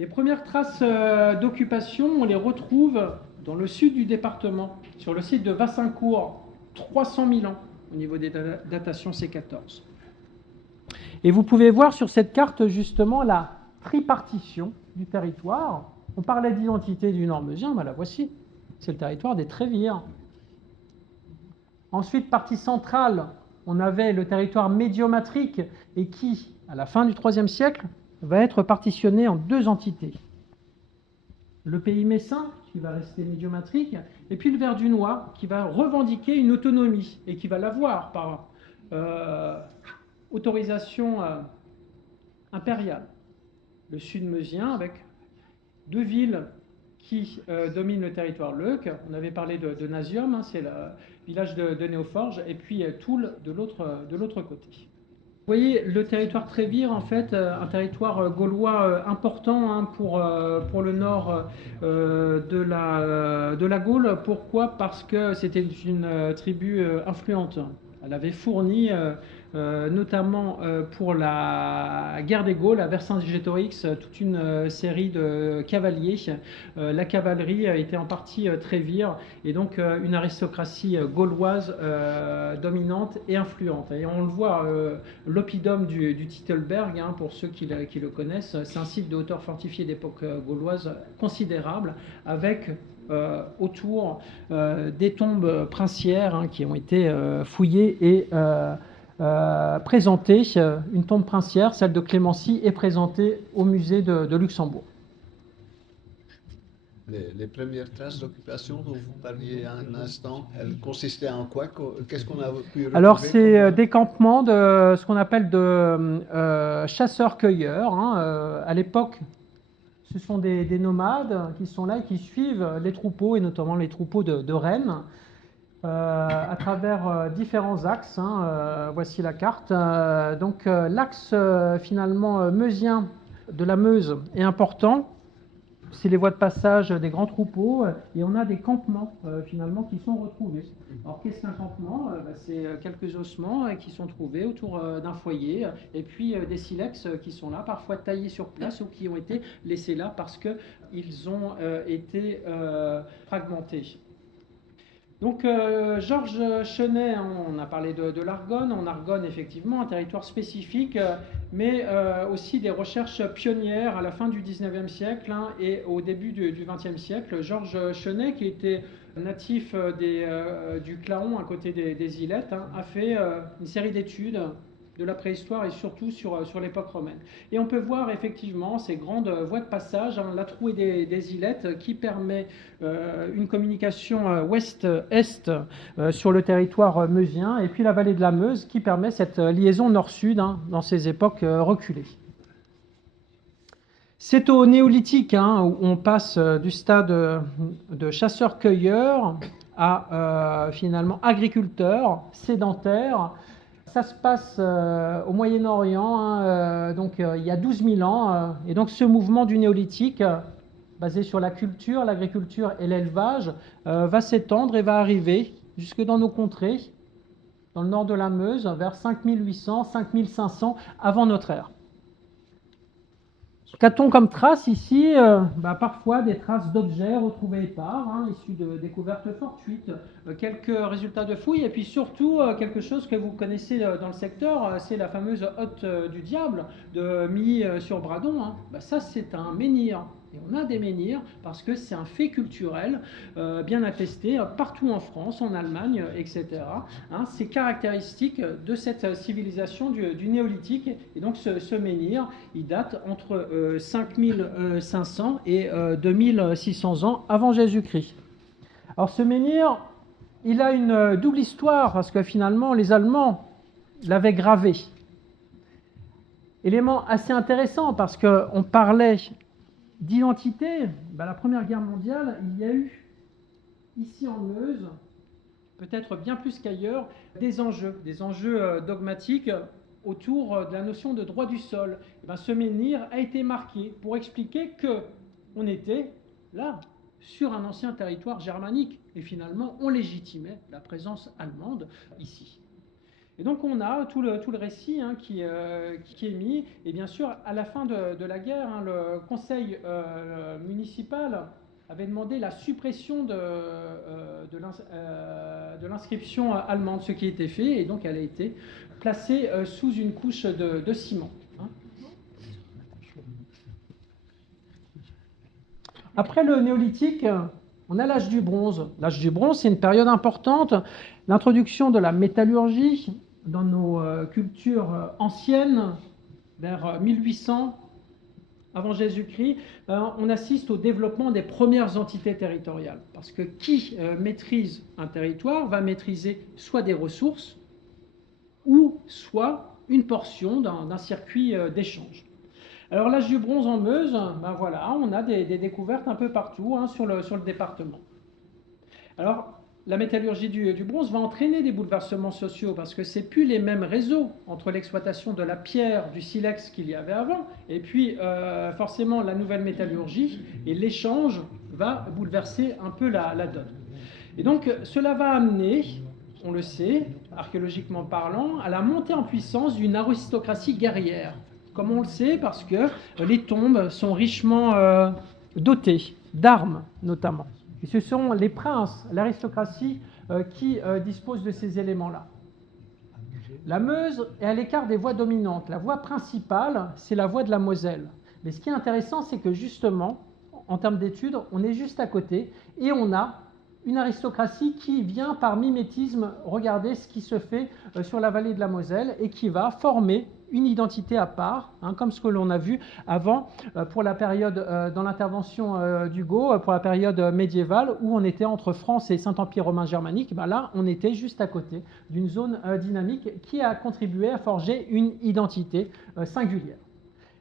Les premières traces d'occupation, on les retrouve dans le sud du département, sur le site de Vassincourt, 300 000 ans au niveau des datations C14. Et vous pouvez voir sur cette carte justement la tripartition du territoire. On parlait d'identité du Nord meusien, ben la voici, c'est le territoire des Trévires. Ensuite, partie centrale, on avait le territoire médiomatrique et qui, à la fin du IIIe siècle, va être partitionné en deux entités. Le pays messin, qui va rester médiomatrique, et puis le Verdunois, qui va revendiquer une autonomie, et qui va l'avoir par autorisation impériale. Le sud meusien, avec deux villes qui dominent le territoire leuc. On avait parlé de Nasium, hein, c'est le village de Néoforge, et puis Toul de l'autre côté. Vous voyez, le territoire Trévire, en fait, un territoire gaulois important hein, pour le nord de la Gaule. Pourquoi? Parce que c'était une tribu influente. Elle avait fourni, notamment pour la guerre des Gaules, à Vercingétorix, toute une série de cavaliers. La cavalerie était en partie Trévire, et donc une aristocratie gauloise dominante et influente. Et on le voit, l'oppidum du Titelberg, hein, pour ceux qui le connaissent, c'est un site de hauteur fortifiée d'époque gauloise considérable, avec autour des tombes princières hein, qui ont été fouillées et présentées. Une tombe princière, celle de Clémency, est présentée au musée de Luxembourg. Les premières traces d'occupation dont vous parliez un instant, elles consistaient en quoi? Qu'est-ce qu'on a pu retrouver? Alors, c'est des campements de ce qu'on appelle de chasseurs-cueilleurs. Hein. À l'époque, ce sont des nomades qui sont là et qui suivent les troupeaux, et notamment les troupeaux de rennes, à travers différents axes. Hein. Voici la carte. Donc, l'axe finalement meusien de la Meuse est important. C'est les voies de passage des grands troupeaux, et on a des campements finalement qui sont retrouvés. Alors qu'est-ce qu'un campement? C'est quelques ossements qui sont trouvés autour d'un foyer, et puis des silex qui sont là, parfois taillés sur place ou qui ont été laissés là parce qu'ils ont été fragmentés. Donc Georges Chenet, on a parlé de l'Argonne. En Argonne, effectivement, un territoire spécifique, mais aussi des recherches pionnières à la fin du XIXe siècle hein, et au début du XXe siècle. Georges Chenet, qui était natif du Claon, à côté des Ilettes, hein, a fait une série d'études de la préhistoire et surtout sur l'époque romaine. Et on peut voir effectivement ces grandes voies de passage, hein, la trouée des Ilettes, qui permet une communication ouest-est sur le territoire meusien, et puis la vallée de la Meuse qui permet cette liaison nord-sud hein, dans ces époques reculées. C'est au néolithique hein, où on passe du stade de chasseur-cueilleur à finalement agriculteur, sédentaire. Ça se passe au Moyen-Orient, hein, donc il y a 12 000 ans, et donc ce mouvement du néolithique, basé sur la culture, l'agriculture et l'élevage, va s'étendre et va arriver jusque dans nos contrées, dans le nord de la Meuse, vers 5800, 5500 avant notre ère. Qu'a-t-on comme traces ici? Parfois des traces d'objets retrouvés épars, hein, issus de découvertes fortuites, quelques résultats de fouilles, et puis surtout quelque chose que vous connaissez dans le secteur, c'est la fameuse hotte du diable de Milly-sur-Bradon. Hein. Ça, c'est un menhir. Et on a des menhirs parce que c'est un fait culturel bien attesté partout en France, en Allemagne, etc. Hein, c'est caractéristique de cette civilisation du néolithique. Et donc ce menhir, il date entre 5500 et 2600 ans avant Jésus-Christ. Alors ce menhir, il a une double histoire parce que finalement les Allemands l'avaient gravé. Élément assez intéressant parce qu'on parlait d'identité. La Première Guerre mondiale, il y a eu ici en Meuse, peut-être bien plus qu'ailleurs, des enjeux dogmatiques autour de la notion de droit du sol. Ce menhir a été marqué pour expliquer qu'on était là, sur un ancien territoire germanique, et finalement on légitimait la présence allemande ici. Et donc on a tout le récit hein, qui est mis, et bien sûr à la fin de la guerre, hein, le conseil municipal avait demandé la suppression de l'inscription allemande, ce qui a été fait, et donc elle a été placée sous une couche de ciment. Hein. Après le néolithique, on a l'âge du bronze. L'âge du bronze, c'est une période importante. L'introduction de la métallurgie dans nos cultures anciennes, vers 1800 avant Jésus-Christ, on assiste au développement des premières entités territoriales. Parce que qui maîtrise un territoire va maîtriser soit des ressources ou soit une portion d'un circuit d'échange. Alors l'âge du bronze en Meuse, ben voilà, on a des découvertes un peu partout hein, sur le département. Alors la métallurgie du bronze va entraîner des bouleversements sociaux parce que c'est plus les mêmes réseaux entre l'exploitation de la pierre, du silex qu'il y avait avant, et puis forcément la nouvelle métallurgie, et l'échange va bouleverser un peu la donne. Et donc cela va amener, on le sait, archéologiquement parlant, à la montée en puissance d'une aristocratie guerrière. Comme on le sait, parce que les tombes sont richement dotées d'armes notamment. Et ce sont les princes, l'aristocratie, qui disposent de ces éléments-là. La Meuse est à l'écart des voies dominantes. La voie principale, c'est la voie de la Moselle. Mais ce qui est intéressant, c'est que justement, en termes d'études, on est juste à côté et on a une aristocratie qui vient par mimétisme regarder ce qui se fait sur la vallée de la Moselle et qui va former une identité à part, hein, comme ce que l'on a vu avant pour la période dans l'intervention d'Hugo, pour la période médiévale où on était entre France et Saint-Empire romain germanique. Ben là, on était juste à côté d'une zone dynamique qui a contribué à forger une identité singulière.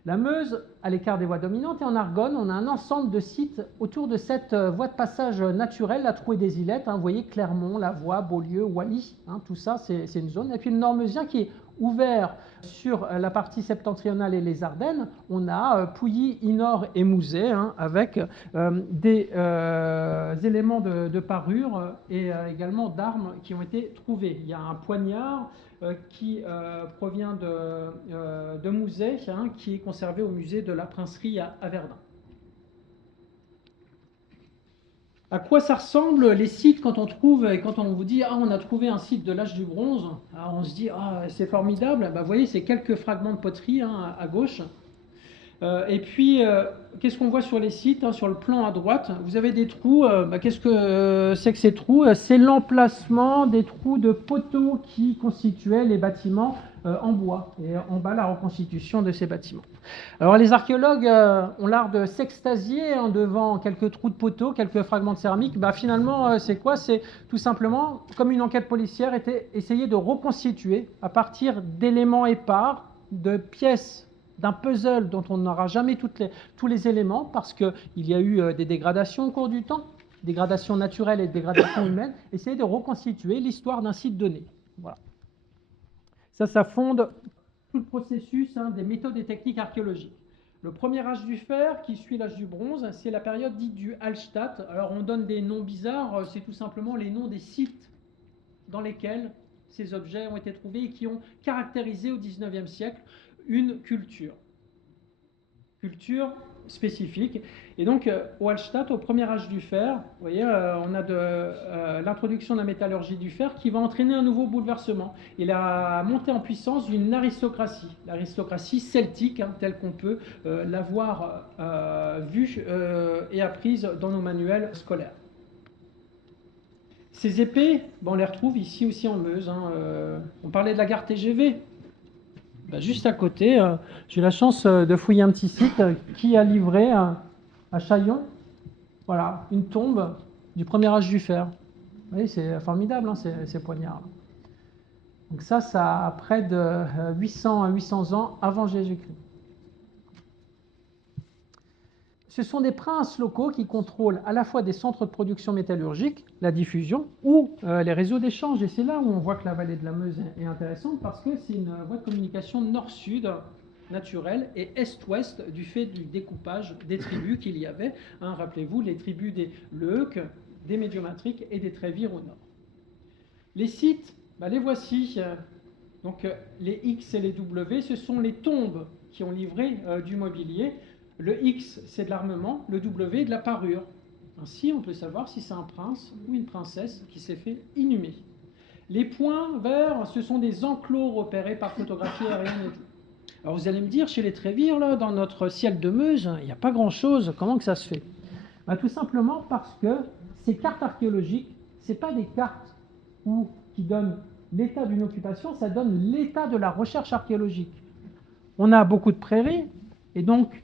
La Meuse, à l'écart des voies dominantes, et en Argonne, on a un ensemble de sites autour de cette voie de passage naturelle, la Trouée des Ilettes. Hein, vous voyez Clermont, La Voie, Beaulieu, Wally, hein, tout ça, c'est une zone. Et puis le Nord-Meusien qui est ouvert sur la partie septentrionale et les Ardennes. On a Pouilly, Inor et Mouzet, hein, avec des éléments de parure et également d'armes qui ont été trouvés. Il y a un poignard qui provient de Mouzet, hein, qui est conservé au musée de la Princerie à Verdun. À quoi ça ressemble les sites quand on trouve, et quand on vous dit « Ah, on a trouvé un site de l'âge du bronze », alors on se dit « Ah, c'est formidable », vous voyez, c'est quelques fragments de poterie hein, à gauche. Et puis, qu'est-ce qu'on voit sur les sites hein, sur le plan à droite, vous avez des trous. Qu'est-ce que c'est que ces trous? C'est l'emplacement des trous de poteaux qui constituaient les bâtiments en bois. Et en bas, la reconstitution de ces bâtiments. Alors, les archéologues ont l'art de s'extasier hein, devant quelques trous de poteaux, quelques fragments de céramique. Finalement, c'est quoi? C'est tout simplement, comme une enquête policière, était essayer de reconstituer à partir d'éléments épars, de pièces d'un puzzle dont on n'aura jamais tous les éléments parce qu'il y a eu des dégradations au cours du temps, dégradations naturelles et dégradations humaines, essayer de reconstituer l'histoire d'un site donné. Voilà. Ça fonde tout le processus hein, des méthodes et techniques archéologiques. Le premier âge du fer, qui suit l'âge du bronze, c'est la période dite du Hallstatt. Alors on donne des noms bizarres, c'est tout simplement les noms des sites dans lesquels ces objets ont été trouvés et qui ont caractérisé au XIXe siècle une culture spécifique. Et donc, au Hallstatt, au premier âge du fer, vous voyez, on a l'introduction de la métallurgie du fer qui va entraîner un nouveau bouleversement et la montée en puissance d'une aristocratie, l'aristocratie celtique, hein, telle qu'on peut l'avoir vue et apprise dans nos manuels scolaires. Ces épées, on les retrouve ici aussi en Meuse. Hein, on parlait de la gare TGV. Juste à côté, j'ai eu la chance de fouiller un petit site qui a livré à Chaillon, voilà, une tombe du premier âge du fer. Vous voyez, c'est formidable, hein, ces poignards. Donc ça a près de 800 à 800 ans avant Jésus-Christ. Ce sont des princes locaux qui contrôlent à la fois des centres de production métallurgique, la diffusion, ou les réseaux d'échange. Et c'est là où on voit que la vallée de la Meuse est intéressante parce que c'est une voie de communication nord-sud naturelle et est-ouest du fait du découpage des tribus qu'il y avait. Hein, rappelez-vous, les tribus des Leuques, des Médiomatriques et des Trévires au nord. Les sites, les voici. Donc les X et les W, ce sont les tombes qui ont livré du mobilier. Le X, c'est de l'armement, le W, de la parure. Ainsi, on peut savoir si c'est un prince ou une princesse qui s'est fait inhumer. Les points verts, ce sont des enclos repérés par photographie aérienne. Alors vous allez me dire, chez les Trévires, là, dans notre ciel de Meuse, il n'y a pas grand-chose. Comment que ça se fait? Tout simplement parce que ces cartes archéologiques, ce pas des cartes qui donnent l'état d'une occupation, ça donne l'état de la recherche archéologique. On a beaucoup de prairies, et donc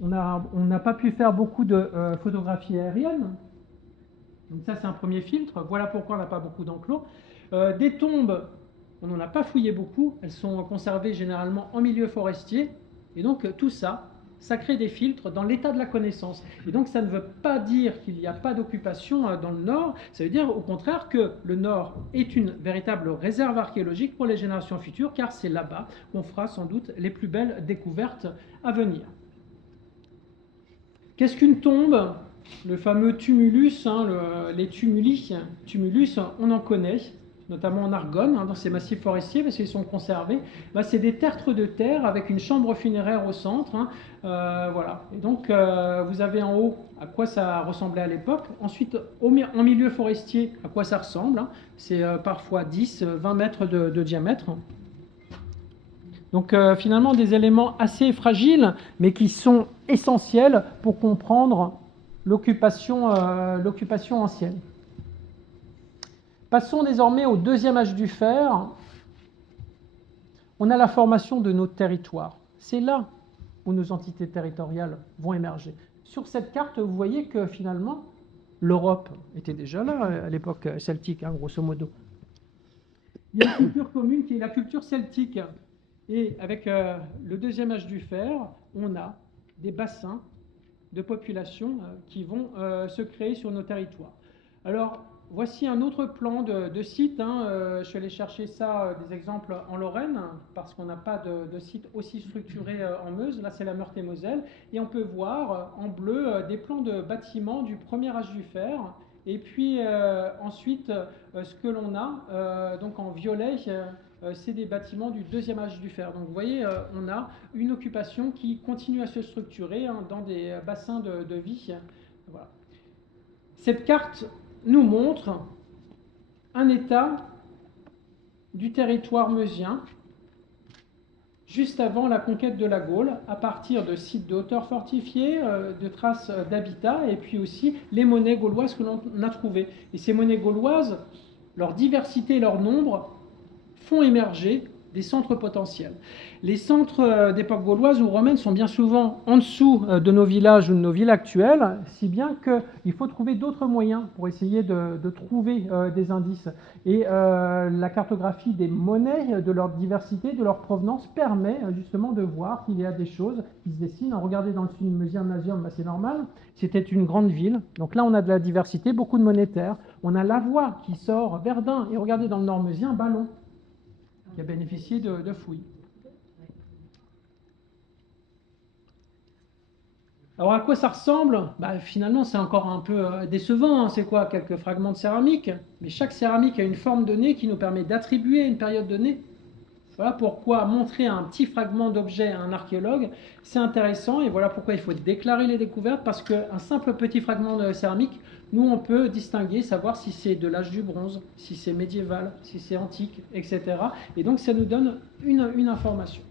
on n'a pas pu faire beaucoup de photographies aériennes. Donc ça, c'est un premier filtre. Voilà pourquoi on n'a pas beaucoup d'enclos. Des tombes, on n'en a pas fouillé beaucoup. Elles sont conservées généralement en milieu forestier. Et donc tout ça, ça crée des filtres dans l'état de la connaissance. Et donc ça ne veut pas dire qu'il n'y a pas d'occupation dans le Nord. Ça veut dire au contraire que le Nord est une véritable réserve archéologique pour les générations futures, car c'est là-bas qu'on fera sans doute les plus belles découvertes à venir. Qu'est-ce qu'une tombe? Le fameux tumulus, les tumulus, on en connaît, notamment en Argonne, dans ces massifs forestiers, parce qu'ils sont conservés. C'est des tertres de terre avec une chambre funéraire au centre. Voilà. Et donc, vous avez en haut à quoi ça ressemblait à l'époque. Ensuite, en milieu forestier, à quoi ça ressemble. C'est parfois 10, 20 mètres de diamètre. Donc finalement des éléments assez fragiles, mais qui sont essentiels pour comprendre l'occupation ancienne. Passons désormais au deuxième âge du fer. On a la formation de nos territoires. C'est là où nos entités territoriales vont émerger. Sur cette carte, vous voyez que finalement, l'Europe était déjà là à l'époque celtique, grosso modo. Il y a une culture commune qui est la culture celtique. Et avec le deuxième âge du fer, on a des bassins de population qui vont se créer sur nos territoires. Alors, voici un autre plan de site. Je suis allé chercher des exemples en Lorraine, parce qu'on n'a pas de site aussi structuré en Meuse. Là, c'est la Meurthe-et-Moselle. Et on peut voir en bleu des plans de bâtiments du premier âge du fer. Et puis ensuite, ce que l'on a, donc en violet, c'est des bâtiments du deuxième âge du fer. Donc vous voyez, on a une occupation qui continue à se structurer dans des bassins de vie. Voilà. Cette carte nous montre un état du territoire meusien juste avant la conquête de la Gaule, à partir de sites de hauteurs fortifiées, de traces d'habitat, et puis aussi les monnaies gauloises que l'on a trouvées. Et ces monnaies gauloises, leur diversité et leur nombre font émerger des centres potentiels. Les centres d'époque gauloise ou romaine sont bien souvent en dessous de nos villages ou de nos villes actuelles, si bien qu'il faut trouver d'autres moyens pour essayer de trouver des indices. Et la cartographie des monnaies, de leur diversité, de leur provenance, permet justement de voir qu'il y a des choses qui se dessinent. Regardez dans le sud meusien, Nasium, c'est normal, c'était une grande ville. Donc là, on a de la diversité, beaucoup de monétaires. On a Lavoie qui sort, Verdun, et regardez dans le nord meusien, Ballon, qui a bénéficié de fouilles. Alors à quoi ça ressemble? Finalement, c'est encore un peu décevant. C'est quoi? Quelques fragments de céramique. Mais chaque céramique a une forme donnée qui nous permet d'attribuer une période donnée. Voilà pourquoi montrer un petit fragment d'objet à un archéologue, c'est intéressant. Et voilà pourquoi il faut déclarer les découvertes, parce qu'un simple petit fragment de céramique, nous, on peut distinguer, savoir si c'est de l'âge du bronze, si c'est médiéval, si c'est antique, etc. Et donc, ça nous donne une information.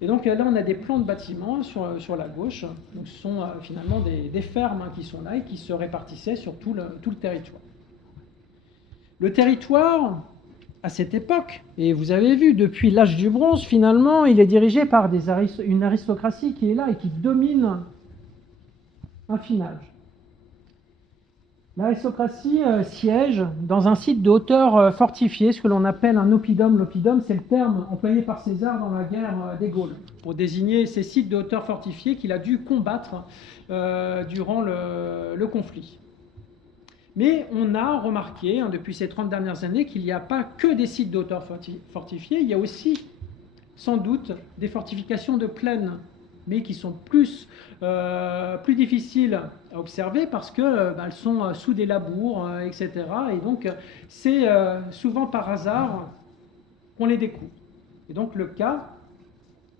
Et donc là, on a des plans de bâtiments sur la gauche. Donc, ce sont finalement des fermes qui sont là et qui se répartissaient sur tout le territoire. Le territoire, à cette époque, et vous avez vu, depuis l'âge du bronze, finalement, il est dirigé par une aristocratie qui est là et qui domine un finage. L'aristocratie siège dans un site de hauteur fortifié, ce que l'on appelle un oppidum. L'oppidum, c'est le terme employé par César dans la guerre des Gaules, pour désigner ces sites de hauteur fortifiée qu'il a dû combattre durant le conflit. Mais on a remarqué, depuis ces 30 dernières années, qu'il n'y a pas que des sites de hauteur fortifiés, il y a aussi, sans doute, des fortifications de plaine, mais qui sont plus difficiles à observer parce qu'elles sont sous des labours, etc. Et donc, c'est souvent par hasard qu'on les découvre. Et donc le cas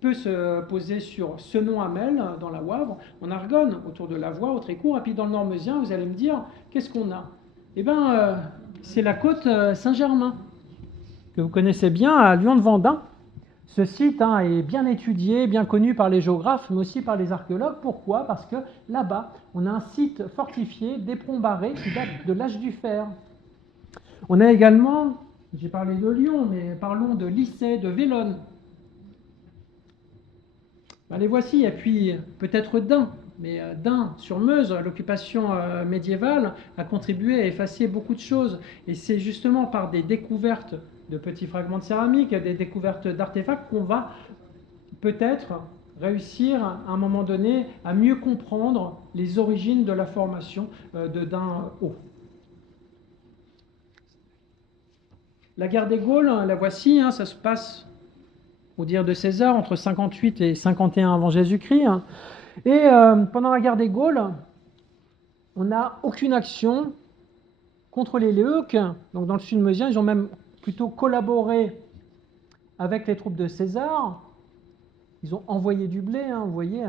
peut se poser sur ce nom Hamel dans la Wavre, en Argonne, autour de la Voie, au Trécourt, et puis dans le Nord-Meusien, vous allez me dire, qu'est-ce qu'on a? Eh bien, c'est la côte Saint-Germain, que vous connaissez bien à Lyon-de-Vendin. Ce site est bien étudié, bien connu par les géographes, mais aussi par les archéologues. Pourquoi? Parce que là-bas, on a un site fortifié, d'éperons barrés, qui date de l'âge du fer. On a également, j'ai parlé de Lyon, mais parlons de Lycée, de Vélone. Les voici, et puis peut-être d'Ain, mais d'Ain sur Meuse, l'occupation médiévale a contribué à effacer beaucoup de choses. Et c'est justement par des découvertes de petits fragments de céramique, des découvertes d'artefacts qu'on va peut-être réussir à un moment donné à mieux comprendre les origines de la formation de Dun-Haut. La guerre des Gaules, la voici, ça se passe au dire de César, entre 58 et 51 avant Jésus-Christ. Et pendant la guerre des Gaules, on n'a aucune action contre les Léeuques. Donc dans le sud meusien, ils ont même plutôt collaboré avec les troupes de César. Ils ont envoyé du blé, vous voyez.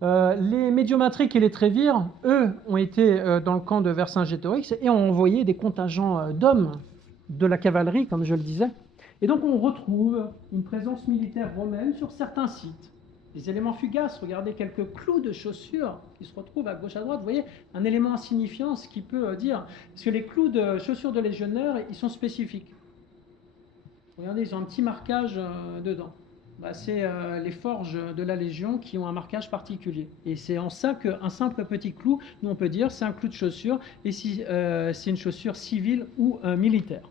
Les Médiomatriques et les Trévires, eux, ont été dans le camp de Vercingétorix et ont envoyé des contingents d'hommes de la cavalerie, comme je le disais. Et donc on retrouve une présence militaire romaine sur certains sites. Des éléments fugaces, regardez quelques clous de chaussures qui se retrouvent à gauche à droite. Vous voyez, un élément insignifiant, ce qui peut dire, parce que les clous de chaussures de légionnaires, ils sont spécifiques. Regardez, ils ont un petit marquage dedans. C'est les forges de la Légion qui ont un marquage particulier. Et c'est en ça qu'un simple petit clou, nous on peut dire, c'est un clou de chaussure, et si c'est une chaussure civile ou militaire.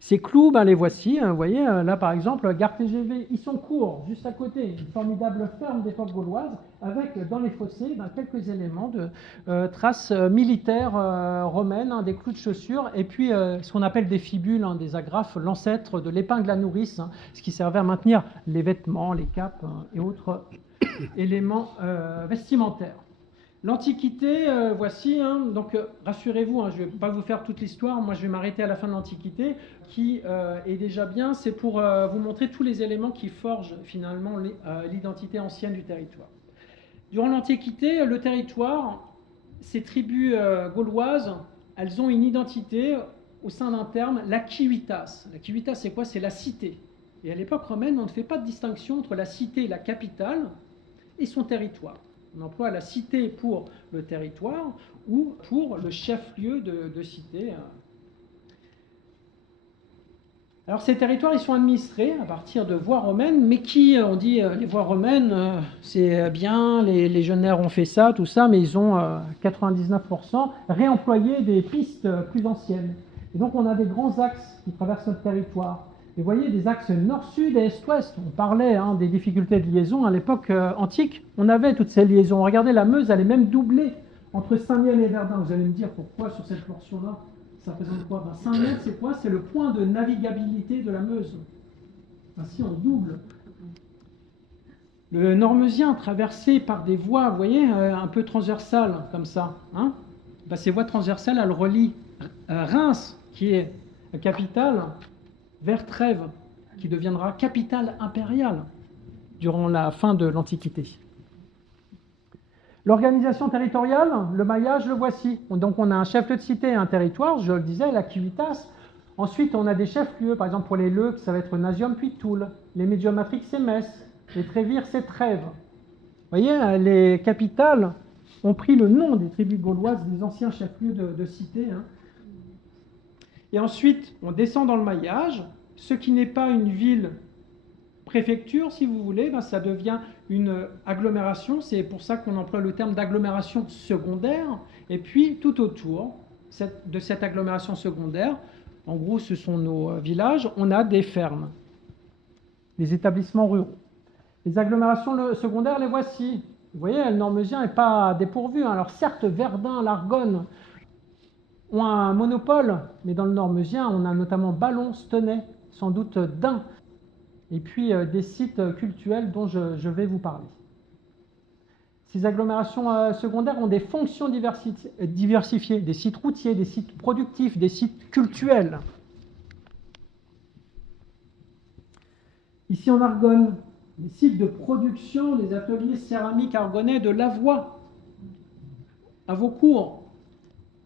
Ces clous, les voici, vous voyez, là par exemple, gare TGV, ils sont courts, juste à côté, une formidable ferme d'époque gauloise, avec dans les fossés quelques éléments de traces militaires romaines, des clous de chaussures, et puis ce qu'on appelle des fibules, des agrafes, l'ancêtre de l'épingle à nourrice, ce qui servait à maintenir les vêtements, les capes et autres éléments vestimentaires. L'Antiquité, voici, donc rassurez-vous, je ne vais pas vous faire toute l'histoire, moi je vais m'arrêter à la fin de l'Antiquité, qui est déjà bien, c'est pour vous montrer tous les éléments qui forgent finalement l'identité ancienne du territoire. Durant l'Antiquité, le territoire, ces tribus gauloises, elles ont une identité au sein d'un terme, la civitas. La civitas, c'est quoi? C'est la cité. Et à l'époque romaine, on ne fait pas de distinction entre la cité, la capitale, et son territoire. On emploie la cité pour le territoire ou pour le chef-lieu de cité. Alors ces territoires, ils sont administrés à partir de voies romaines, mais qui, on dit, les voies romaines, c'est bien, les légionnaires ont fait ça, tout ça, mais ils ont 99% réemployé des pistes plus anciennes. Et donc on a des grands axes qui traversent notre territoire. Et vous voyez, des axes nord-sud et est-ouest. On parlait des difficultés de liaison à l'époque antique. On avait toutes ces liaisons. Regardez, la Meuse, elle est même doublée entre Saint-Miel et Verdun. Vous allez me dire pourquoi sur cette portion-là, ça représente quoi? Saint-Miel, c'est quoi? C'est le point de navigabilité de la Meuse. Ainsi, on double. Le Nord-Meusien, traversé par des voies, vous voyez, un peu transversales, comme ça. Ces voies transversales, elles relient Reims, qui est la capitale, vers Trèves, qui deviendra capitale impériale durant la fin de l'Antiquité. L'organisation territoriale, le maillage, le voici. Donc on a un chef-lieu de cité et un territoire, je le disais, la civitas. Ensuite, on a des chefs-lieux, par exemple pour les Leucs, ça va être Nasium puis Toul. Les Médiomatriques, c'est Metz. Les Trévires, c'est Trèves. Vous voyez, les capitales ont pris le nom des tribus gauloises, des anciens chefs-lieux de cité. Et ensuite, on descend dans le maillage. Ce qui n'est pas une ville-préfecture, si vous voulez, ça devient une agglomération. C'est pour ça qu'on emploie le terme d'agglomération secondaire. Et puis, tout autour de cette agglomération secondaire, en gros, ce sont nos villages, on a des fermes, des établissements ruraux. Les agglomérations secondaires, les voici. Vous voyez, le Nord-Meusien n'est pas dépourvu. Alors certes, Verdun, l'Argonne ont un monopole, mais dans le Nord-Meusien, on a notamment Ballon, Stenay, sans doute d'Ain, et puis des sites cultuels dont je vais vous parler. Ces agglomérations secondaires ont des fonctions diversifiées, des sites routiers, des sites productifs, des sites cultuels. Ici en Argonne, les sites de production des ateliers céramiques argonnais de Lavoie, à Vaucourt,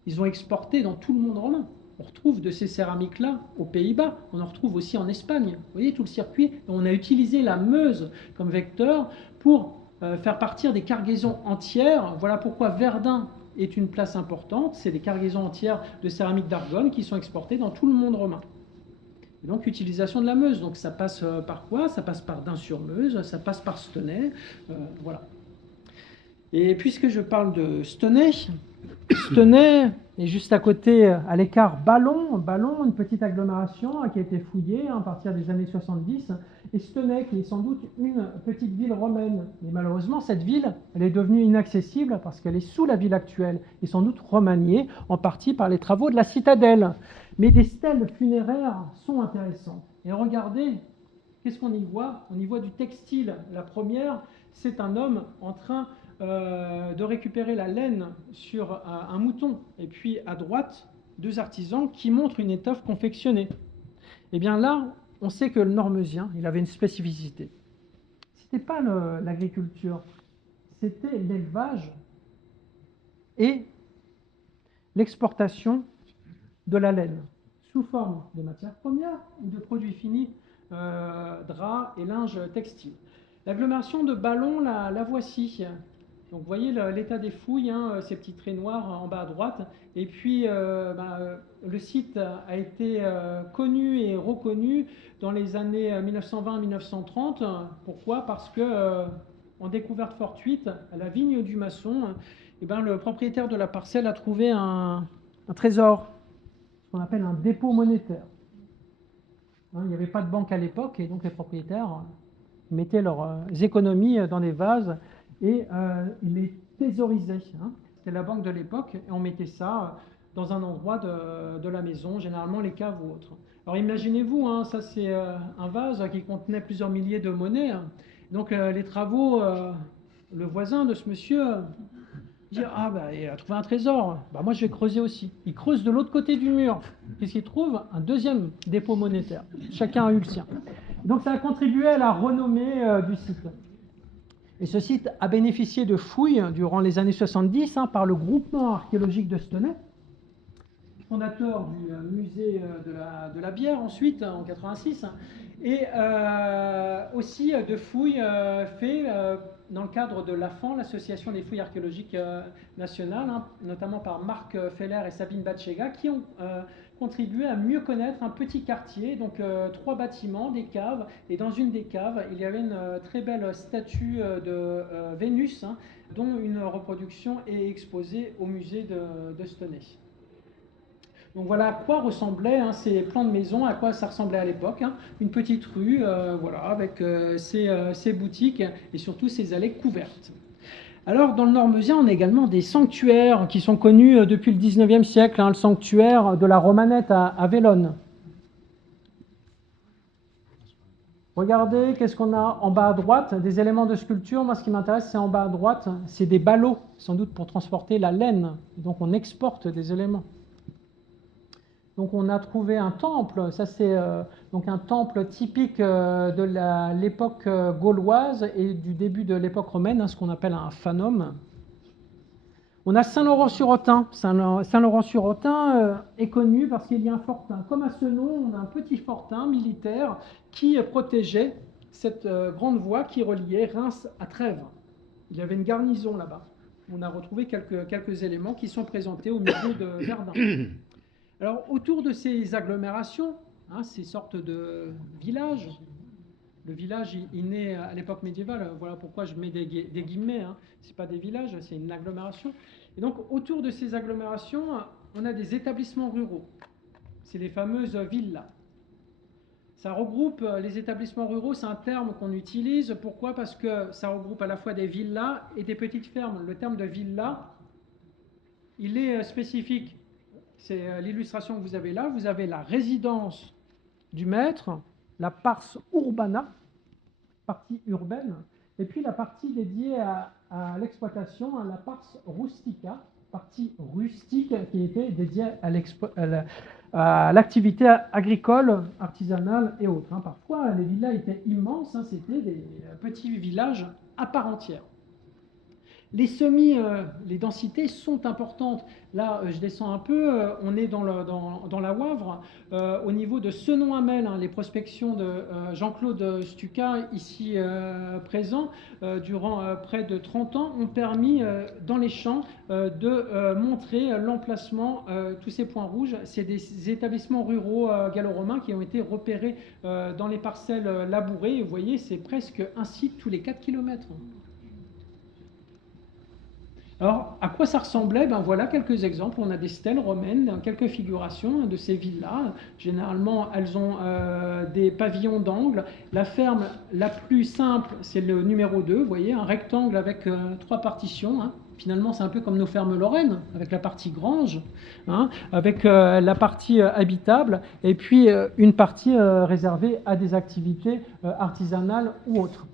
ils ont exporté dans tout le monde romain. On retrouve de ces céramiques-là aux Pays-Bas, on en retrouve aussi en Espagne. Vous voyez tout le circuit. On a utilisé la Meuse comme vecteur pour faire partir des cargaisons entières. Voilà pourquoi Verdun est une place importante. C'est des cargaisons entières de céramique d'Argonne qui sont exportées dans tout le monde romain. Et donc utilisation de la Meuse. Donc ça passe par quoi? Ça passe par Dun-sur-Meuse, ça passe par Stenay. Voilà. Et puisque je parle de Stenay, Stenay est juste à côté, à l'écart, Ballon, une petite agglomération qui a été fouillée à partir des années 70, et Stenay qui est sans doute une petite ville romaine. Mais malheureusement, cette ville, elle est devenue inaccessible parce qu'elle est sous la ville actuelle, et sans doute remaniée en partie par les travaux de la citadelle. Mais des stèles funéraires sont intéressantes. Et regardez, qu'est-ce qu'on y voit? On y voit du textile. La première, c'est un homme en train de récupérer la laine sur un mouton. Et puis à droite, deux artisans qui montrent une étoffe confectionnée. Et bien là, on sait que le Normezien, il avait une spécificité. Ce n'était pas l'agriculture, c'était l'élevage et l'exportation de la laine sous forme de matières premières ou de produits finis, draps et linge textile. L'agglomération de Ballon, la voici. Donc vous voyez l'état des fouilles, ces petits traits noirs en bas à droite. Et puis le site a été connu et reconnu dans les années 1920-1930. Pourquoi? Parce que en découverte fortuite, à la vigne du Maçon, le propriétaire de la parcelle a trouvé un trésor, ce qu'on appelle un dépôt monétaire. Il n'y avait pas de banque à l'époque et donc les propriétaires mettaient leurs économies dans des vases et ils les thésaurisaient. C'était la banque de l'époque et on mettait ça dans un endroit de la maison, généralement les caves ou autres. Alors imaginez-vous, ça c'est un vase qui contenait plusieurs milliers de monnaies. Donc les travaux, le voisin de ce monsieur dit il a trouvé un trésor, moi je vais creuser aussi. Il creuse de l'autre côté du mur. Qu'est-ce qu'il trouve? Un deuxième dépôt monétaire. Chacun a eu le sien. Donc ça a contribué à la renommée du site. Et ce site a bénéficié de fouilles durant les années 70 par le groupement archéologique de Stenay, fondateur du musée de la bière ensuite en 86, et aussi de fouilles faites dans le cadre de l'AFAN, l'association des fouilles archéologiques nationales, notamment par Marc Feller et Sabine Batchega, qui ont contribué à mieux connaître un petit quartier, donc 3 bâtiments, des caves, et dans une des caves, il y avait une très belle statue de Vénus, dont une reproduction est exposée au musée de Stenay. Donc voilà à quoi ressemblaient ces plans de maison, à quoi ça ressemblait à l'époque. Une petite rue, avec ses boutiques et surtout ses allées couvertes. Alors dans le Normezien, on a également des sanctuaires qui sont connus depuis le 19e siècle. Le sanctuaire de la Romanette à Vélone. Regardez, qu'est-ce qu'on a en bas à droite? Des éléments de sculpture. Moi, ce qui m'intéresse, c'est en bas à droite, c'est des ballots, sans doute pour transporter la laine. Donc on exporte des éléments. Donc on a trouvé un temple, ça c'est donc un temple typique de l'époque gauloise et du début de l'époque romaine, ce qu'on appelle un fanum. On a Saint-Laurent-sur-Autun. Saint-Laurent-sur-Autun est connu parce qu'il y a un fortin. Comme à ce nom, on a un petit fortin militaire qui protégeait cette grande voie qui reliait Reims à Trèves. Il y avait une garnison là-bas. On a retrouvé quelques éléments qui sont présentés au musée de Verdun. Alors, autour de ces agglomérations, ces sortes de villages, le village, il naît à l'époque médiévale, voilà pourquoi je mets des guillemets, ce n'est pas des villages, c'est une agglomération. Et donc, autour de ces agglomérations, on a des établissements ruraux, c'est les fameuses villas. Ça regroupe, les établissements ruraux, c'est un terme qu'on utilise, pourquoi? Parce que ça regroupe à la fois des villas et des petites fermes. Le terme de villa, il est spécifique. C'est l'illustration que vous avez là. Vous avez la résidence du maître, la pars urbana, partie urbaine, et puis la partie dédiée à l'exploitation, la pars rustica, partie rustique qui était dédiée à l'activité agricole, artisanale et autres. Parfois, les villas étaient immenses, c'était des petits villages à part entière. Les semis, les densités sont importantes. Là, je descends un peu, on est dans la Wavre, au niveau de Senon-Hamel, les prospections de Jean-Claude Stuka, ici présent, durant près de 30 ans, ont permis dans les champs de montrer l'emplacement, tous ces points rouges. C'est des établissements ruraux gallo-romains qui ont été repérés dans les parcelles labourées. Vous voyez, c'est presque un site tous les 4 km. Alors, à quoi ça ressemblait? Voilà quelques exemples. On a des stèles romaines, quelques figurations de ces villas. Généralement, elles ont des pavillons d'angle. La ferme la plus simple, c'est le numéro 2, vous voyez, un rectangle avec 3 partitions. Finalement, c'est un peu comme nos fermes lorraines, avec la partie grange, avec la partie habitable, et puis une partie réservée à des activités artisanales ou autres.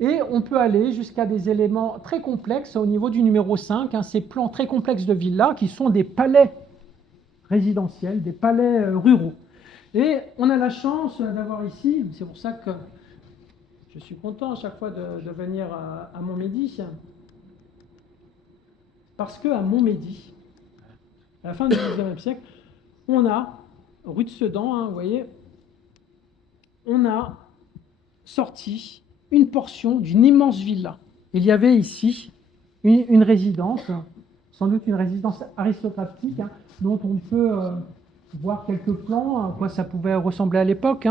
Et on peut aller jusqu'à des éléments très complexes au niveau du numéro 5, ces plans très complexes de villas qui sont des palais résidentiels, des palais ruraux. Et on a la chance d'avoir ici, c'est pour ça que je suis content à chaque fois de venir à Montmédy, parce qu'à Montmédy, à la fin du XIXe siècle, on a, rue de Sedan, vous voyez, on a sorti une portion d'une immense villa. Il y avait ici une résidence, sans doute une résidence aristocratique, dont on peut voir quelques plans, à quoi ça pouvait ressembler à l'époque.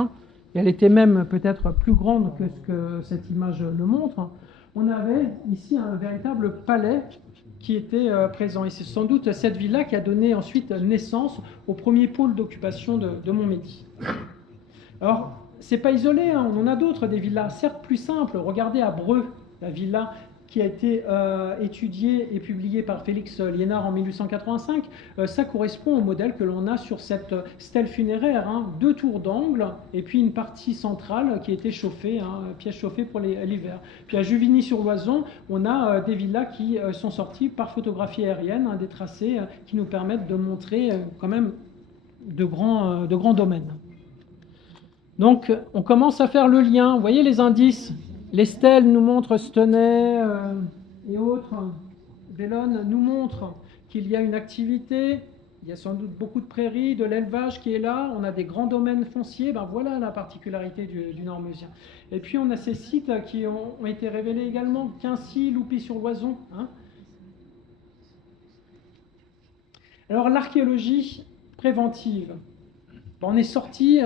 Et elle était même peut-être plus grande que ce que cette image le montre. On avait ici un véritable palais qui était présent. Et c'est sans doute cette villa qui a donné ensuite naissance au premier pôle d'occupation de Montmédy. Alors, c'est pas isolé, on en a d'autres, des villas, certes plus simples. Regardez à Breux, la villa qui a été étudiée et publiée par Félix Liénard en 1885. Ça correspond au modèle que l'on a sur cette stèle funéraire, 2 tours d'angle et puis une partie centrale qui était chauffée, pièce chauffée pour l'hiver. Puis à Juvigny-sur-Loison, on a des villas qui sont sorties par photographie aérienne, des tracés qui nous permettent de montrer quand même de grands domaines. Donc, on commence à faire le lien. Vous voyez les indices? Les stèles nous montrent Stenay et autres. Bellone nous montre qu'il y a une activité. Il y a sans doute beaucoup de prairies, de l'élevage qui est là. On a des grands domaines fonciers. Voilà la particularité du Nord-Meusien. Et puis, on a ces sites qui ont été révélés également. Quincy, Loupy-sur-Loison. Alors, l'archéologie préventive. On est sorti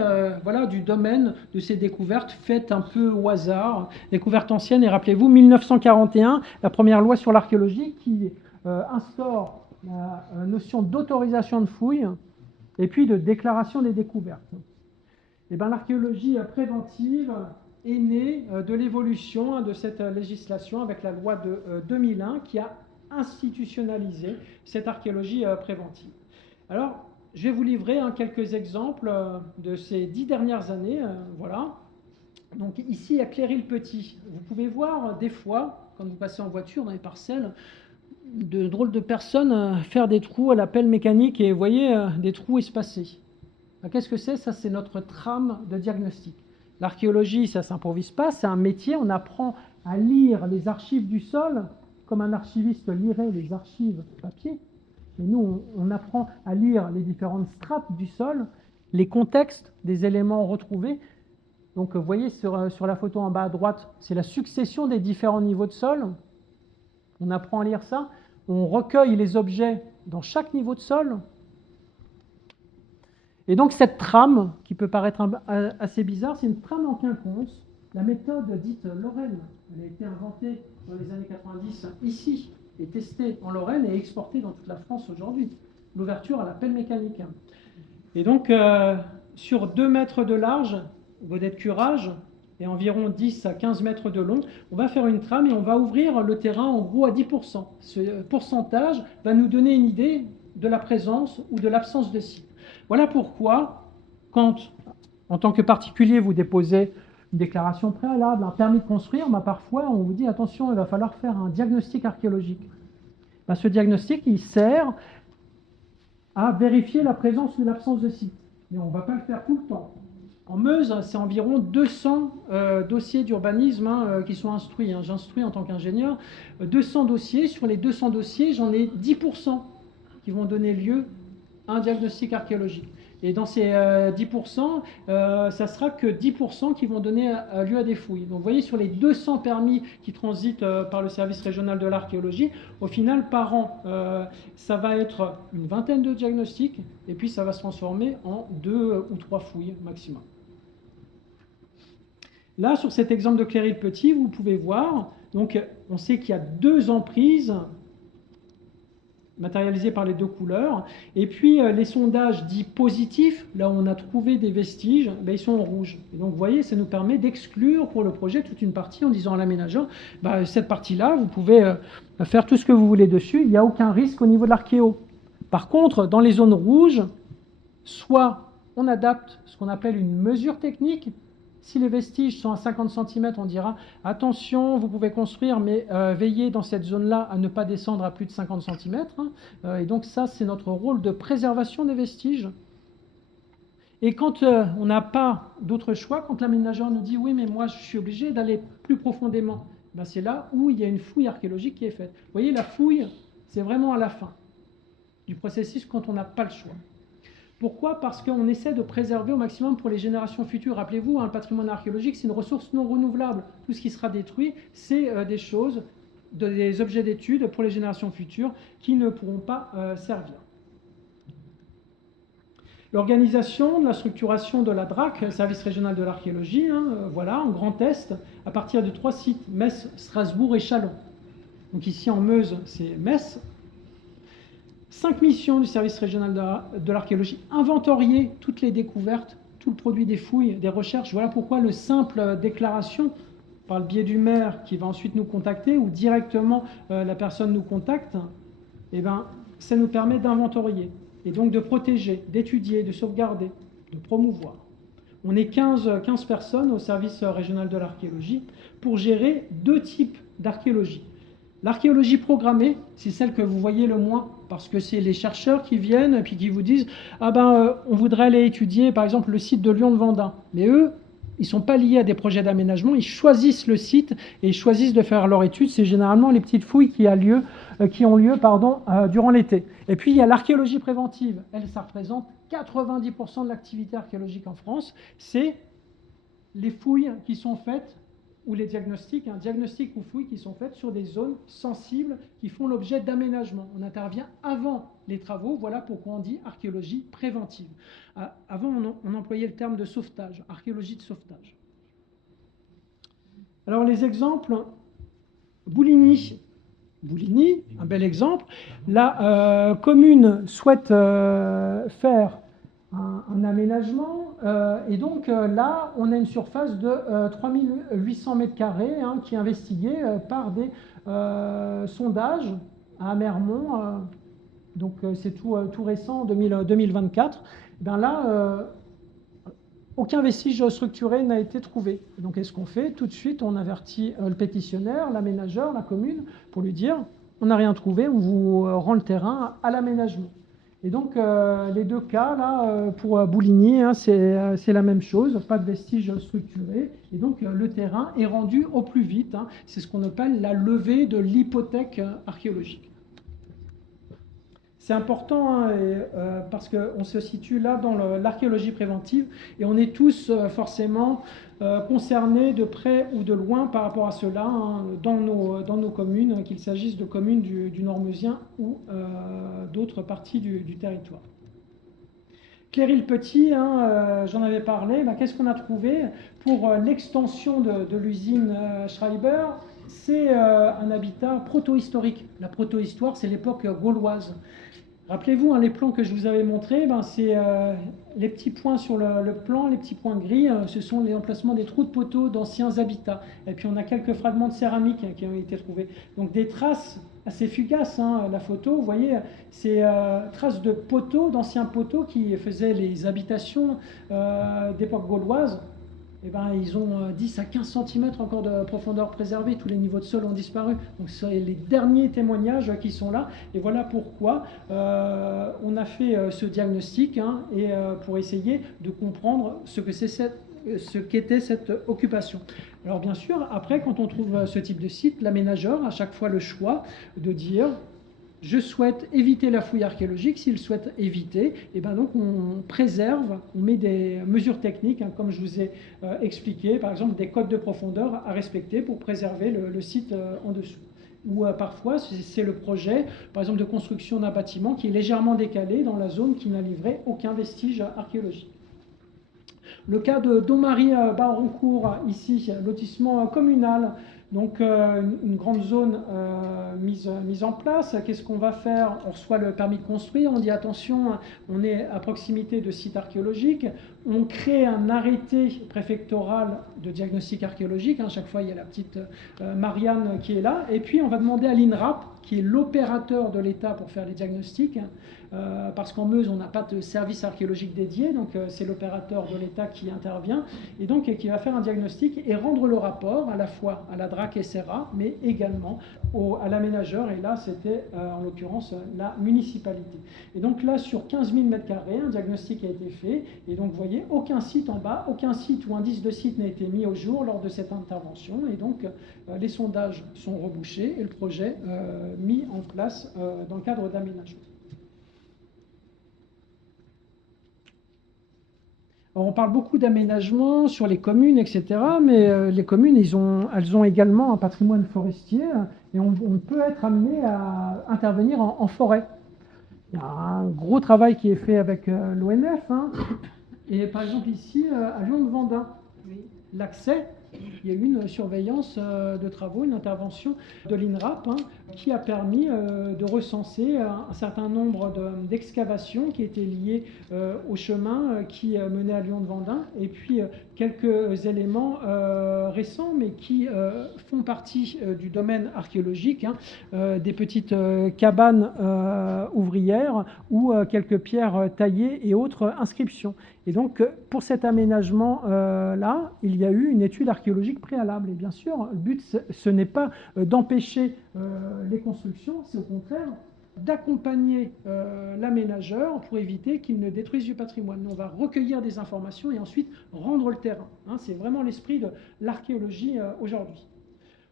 du domaine de ces découvertes faites un peu au hasard, découvertes anciennes. Et rappelez-vous, 1941, la première loi sur l'archéologie qui instaure la notion d'autorisation de fouilles et puis de déclaration des découvertes. Et l'archéologie préventive est née de l'évolution de cette législation avec la loi de 2001 qui a institutionnalisé cette archéologie préventive. Alors, je vais vous livrer quelques exemples de ces 10 dernières années. Voilà. Donc ici, à Cléry-le-Petit, vous pouvez voir des fois, quand vous passez en voiture dans les parcelles, de drôles de personnes faire des trous à la pelle mécanique et vous voyez des trous espacés. Qu'est-ce que c'est? Ça, c'est notre trame de diagnostic. L'archéologie, ça ne s'improvise pas, c'est un métier. On apprend à lire les archives du sol comme un archiviste lirait les archives papier. Et nous, on apprend à lire les différentes strates du sol, les contextes des éléments retrouvés. Donc, vous voyez sur la photo en bas à droite, c'est la succession des différents niveaux de sol. On apprend à lire ça. On recueille les objets dans chaque niveau de sol. Et donc, cette trame, qui peut paraître assez bizarre, c'est une trame en quinconce. La méthode dite Lorraine, elle a été inventée dans les années 90 ici, est testée en Lorraine et exportée dans toute la France aujourd'hui. L'ouverture à la pelle mécanique. Et donc, sur 2 mètres de large, godet de curage, et environ 10 à 15 mètres de long, on va faire une trame et on va ouvrir le terrain en gros à 10%. Ce pourcentage va nous donner une idée de la présence ou de l'absence de site. Voilà pourquoi, quand, en tant que particulier, vous déposez une déclaration préalable, un permis de construire, parfois on vous dit attention, il va falloir faire un diagnostic archéologique. Ben, ce diagnostic, il sert à vérifier la présence ou l'absence de site. Mais on ne va pas le faire tout le temps. En Meuse, c'est environ 200 dossiers d'urbanisme qui sont instruits. J'instruis en tant qu'ingénieur 200 dossiers. Sur les 200 dossiers, j'en ai 10% qui vont donner lieu à un diagnostic archéologique. Et dans ces 10%, ça sera que 10% qui vont donner lieu à des fouilles. Donc vous voyez, sur les 200 permis qui transitent par le service régional de l'archéologie, au final, par an, ça va être une vingtaine de diagnostics, et puis ça va se transformer en 2 ou 3 fouilles maximum. Là, sur cet exemple de Cléry-le-Petit, vous pouvez voir, donc on sait qu'il y a 2 emprises matérialisées par les 2 couleurs, et puis les sondages dits positifs, là où on a trouvé des vestiges, ben, ils sont en rouge. Et donc vous voyez, ça nous permet d'exclure pour le projet toute une partie en disant à l'aménageur, ben, cette partie-là, vous pouvez faire tout ce que vous voulez dessus, il n'y a aucun risque au niveau de l'archéo. Par contre, dans les zones rouges, soit on adapte ce qu'on appelle une mesure technique. Si les vestiges sont à 50 cm, on dira attention, vous pouvez construire, mais veillez dans cette zone-là à ne pas descendre à plus de 50 cm. Et donc ça, c'est notre rôle de préservation des vestiges. Et quand on n'a pas d'autre choix, quand l'aménageur nous dit oui, mais moi je suis obligé d'aller plus profondément, ben, c'est là où il y a une fouille archéologique qui est faite. Vous voyez, la fouille, c'est vraiment à la fin du processus quand on n'a pas le choix. Pourquoi? Parce qu'on essaie de préserver au maximum pour les générations futures. Rappelez-vous, le patrimoine archéologique, c'est une ressource non renouvelable. Tout ce qui sera détruit, c'est des choses, des objets d'étude pour les générations futures qui ne pourront pas servir. L'organisation de la structuration de la DRAC, service régional de l'archéologie, voilà, en Grand Est, à partir de 3 sites, Metz, Strasbourg et Châlons. Donc ici en Meuse, c'est Metz. 5 missions du service régional de l'archéologie, inventorier toutes les découvertes, tout le produit des fouilles, des recherches. Voilà pourquoi le simple déclaration, par le biais du maire qui va ensuite nous contacter, ou directement la personne nous contacte, eh ben, ça nous permet d'inventorier, et donc de protéger, d'étudier, de sauvegarder, de promouvoir. On est 15 personnes au service régional de l'archéologie pour gérer 2 types d'archéologie. L'archéologie programmée, c'est celle que vous voyez le moins, parce que c'est les chercheurs qui viennent et puis qui vous disent « Ah ben, on voudrait aller étudier, par exemple, le site de Lyon-de-Vendin. » Mais eux, ils ne sont pas liés à des projets d'aménagement, ils choisissent le site et ils choisissent de faire leur étude. C'est généralement les petites fouilles qui ont lieu durant l'été. Et puis, il y a l'archéologie préventive. Elle, ça représente 90% de l'activité archéologique en France. C'est les fouilles qui sont faites ou les diagnostics, diagnostics ou fouilles qui sont faites sur des zones sensibles qui font l'objet d'aménagement. On intervient avant les travaux, voilà pourquoi on dit archéologie préventive. Avant, on employait le terme de sauvetage, archéologie de sauvetage. Alors les exemples, Bouligny, un bel exemple. La commune souhaite faire un aménagement et donc là on a une surface de 3800 m² qui est investiguée par des sondages à Amermont, donc c'est tout récent, 2024. Ben là aucun vestige structuré n'a été trouvé. Donc qu'est-ce qu'on fait? Tout de suite on avertit le pétitionnaire, l'aménageur, la commune, pour lui dire on n'a rien trouvé, on vous rend le terrain à l'aménagement. Et donc, les 2 cas, là, pour Bouligny, c'est la même chose, pas de vestiges structurés. Et donc, le terrain est rendu au plus vite. C'est ce qu'on appelle la levée de l'hypothèque archéologique. C'est important parce qu'on se situe là dans l'archéologie préventive et on est tous forcément concernés de près ou de loin par rapport à cela dans nos communes, qu'il s'agisse de communes du Nord meusien ou d'autres parties du territoire. Cléry-le-Petit, j'en avais parlé, qu'est-ce qu'on a trouvé pour l'extension de l'usine Schreiber? C'est un habitat protohistorique. La protohistoire, c'est l'époque gauloise. Rappelez-vous, les plans que je vous avais montrés, c'est les petits points sur le plan, les petits points gris, ce sont les emplacements des trous de poteaux d'anciens habitats. Et puis on a quelques fragments de céramique qui ont été trouvés. Donc des traces assez fugaces, la photo, vous voyez, c'est traces de poteaux, d'anciens poteaux qui faisaient les habitations d'époque gauloise. eh ben, ils ont 10 à 15 cm encore de profondeur préservée, tous les niveaux de sol ont disparu. Donc ce sont les derniers témoignages qui sont là, et voilà pourquoi on a fait ce diagnostic, hein, et pour essayer de comprendre ce qu'était cette occupation. Alors bien sûr, après, quand on trouve ce type de site, l'aménageur a à chaque fois le choix de dire: je souhaite éviter la fouille archéologique. S'il souhaite éviter, et ben donc on préserve, on met des mesures techniques, hein, comme je vous ai expliqué, par exemple des codes de profondeur à respecter pour préserver le site en dessous. Ou parfois c'est le projet, par exemple, de construction d'un bâtiment qui est légèrement décalé dans la zone qui n'a livré aucun vestige archéologique. Le cas de Don-Marie Baroncourt, ici, lotissement communal, donc une grande zone mise en place. Qu'est-ce qu'on va faire? On reçoit le permis de construire, on dit attention, on est à proximité de sites archéologiques, on crée un arrêté préfectoral de diagnostic archéologique, hein, chaque fois il y a la petite Marianne qui est là, et puis on va demander à l'INRAP, qui est l'opérateur de l'État pour faire les diagnostics, parce qu'en Meuse, on n'a pas de service archéologique dédié, donc c'est l'opérateur de l'État qui intervient, et donc qui va faire un diagnostic et rendre le rapport à la fois à la DRAC SRA, mais également à l'aménageur, et là c'était en l'occurrence la municipalité. Et donc là, sur 15 000 m², un diagnostic a été fait, et donc vous voyez, aucun site en bas, aucun site ou indice de site n'a été mis au jour lors de cette intervention, et donc les sondages sont rebouchés et le projet mis en place dans le cadre d'aménagement. Alors, on parle beaucoup d'aménagement sur les communes, etc., mais les communes, elles ont également un patrimoine forestier, et on peut être amené à intervenir en forêt. Il y a un gros travail qui est fait avec l'ONF, hein, et par exemple ici, à Lyon-de-Vendin, l'accès, il y a eu une surveillance de travaux, une intervention de l'INRAP, hein, qui a permis de recenser un certain nombre d'excavations qui étaient liées au chemin qui menait à Lyon-de-Vendin, et puis quelques éléments récents, mais qui font partie du domaine archéologique, hein, des petites cabanes ouvrières ou quelques pierres taillées et autres inscriptions. Et donc, pour cet aménagement-là, il y a eu une étude archéologique préalable. Et bien sûr, le but, ce n'est pas d'empêcher les constructions, c'est au contraire d'accompagner l'aménageur pour éviter qu'il ne détruise du patrimoine. On va recueillir des informations et ensuite rendre le terrain, hein. C'est vraiment l'esprit de l'archéologie aujourd'hui.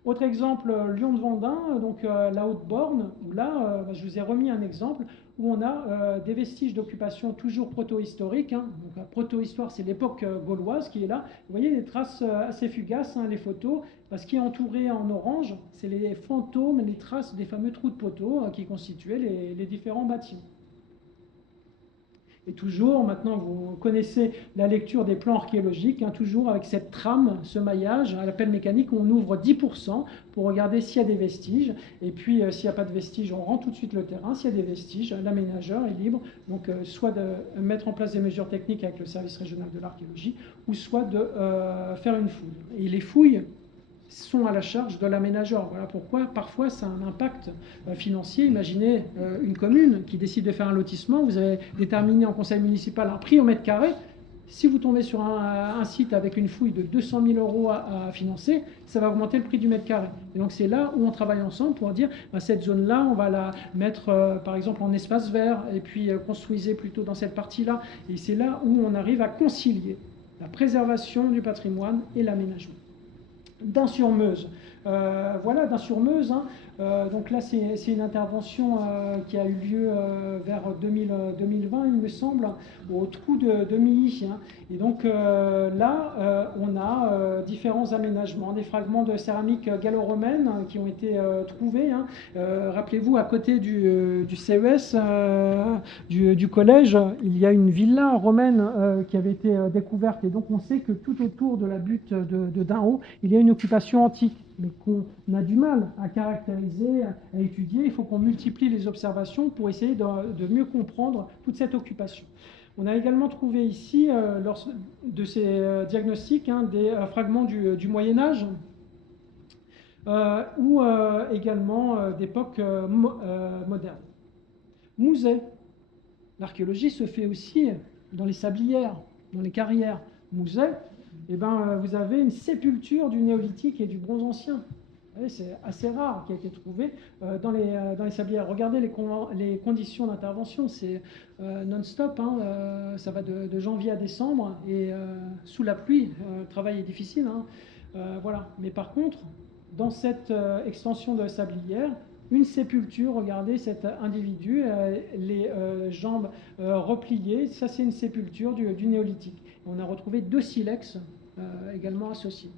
Autre exemple, Lyon-de-Vendin, donc la Haute-Borne, où là, je vous ai remis un exemple où on a des vestiges d'occupation toujours proto-historiques, hein. Donc proto-histoire, c'est l'époque gauloise qui est là. Vous voyez des traces assez fugaces, hein, les photos. Ce qui est entouré en orange, c'est les fantômes, les traces des fameux trous de poteaux qui constituaient les différents bâtiments. Et toujours, maintenant vous connaissez la lecture des plans archéologiques, hein, toujours avec cette trame, ce maillage, à la pelle mécanique, on ouvre 10% pour regarder s'il y a des vestiges. Et puis s'il n'y a pas de vestiges, on rend tout de suite le terrain. S'il y a des vestiges, l'aménageur est libre, donc soit de mettre en place des mesures techniques avec le service régional de l'archéologie, ou soit de faire une fouille. Et les fouilles sont à la charge de l'aménageur. Voilà pourquoi parfois ça a un impact financier. Imaginez une commune qui décide de faire un lotissement, vous avez déterminé en conseil municipal un prix au mètre carré. Si vous tombez sur un site avec une fouille de 200 000 € à financer, ça va augmenter le prix du mètre carré. Et donc c'est là où on travaille ensemble pour dire, cette zone-là, on va la mettre par exemple en espace vert, et puis construisez plutôt dans cette partie-là. Et c'est là où on arrive à concilier la préservation du patrimoine et l'aménagement. Dain-sur-Meuse. Voilà, Dain-sur-Meuse, hein. Donc là, c'est une intervention qui a eu lieu vers 2020, il me semble, au trou de Milly, hein. Et donc là, on a différents aménagements, des fragments de céramique gallo-romaine qui ont été trouvés, hein. Rappelez-vous, à côté du CES, du collège, il y a une villa romaine qui avait été découverte. Et donc on sait que tout autour de la butte de Dain-Haut, il y a une occupation antique, mais qu'on a du mal à caractériser, à étudier. Il faut qu'on multiplie les observations pour essayer de mieux comprendre toute cette occupation. On a également trouvé ici, lors de ces diagnostics, hein, des fragments du Moyen-Âge, ou également d'époque moderne. Musée. L'archéologie se fait aussi dans les sablières, dans les carrières. Musée, eh ben, vous avez une sépulture du néolithique et du bronze ancien. C'est assez rare qui a été trouvé dans les sablières. Regardez les conditions d'intervention, c'est non-stop, hein, ça va de janvier à décembre, et sous la pluie, le travail est difficile. Hein, voilà. Mais par contre, dans cette extension de sablière, une sépulture, regardez cet individu, les jambes repliées, ça c'est une sépulture du néolithique. On a retrouvé 2 silex également associés.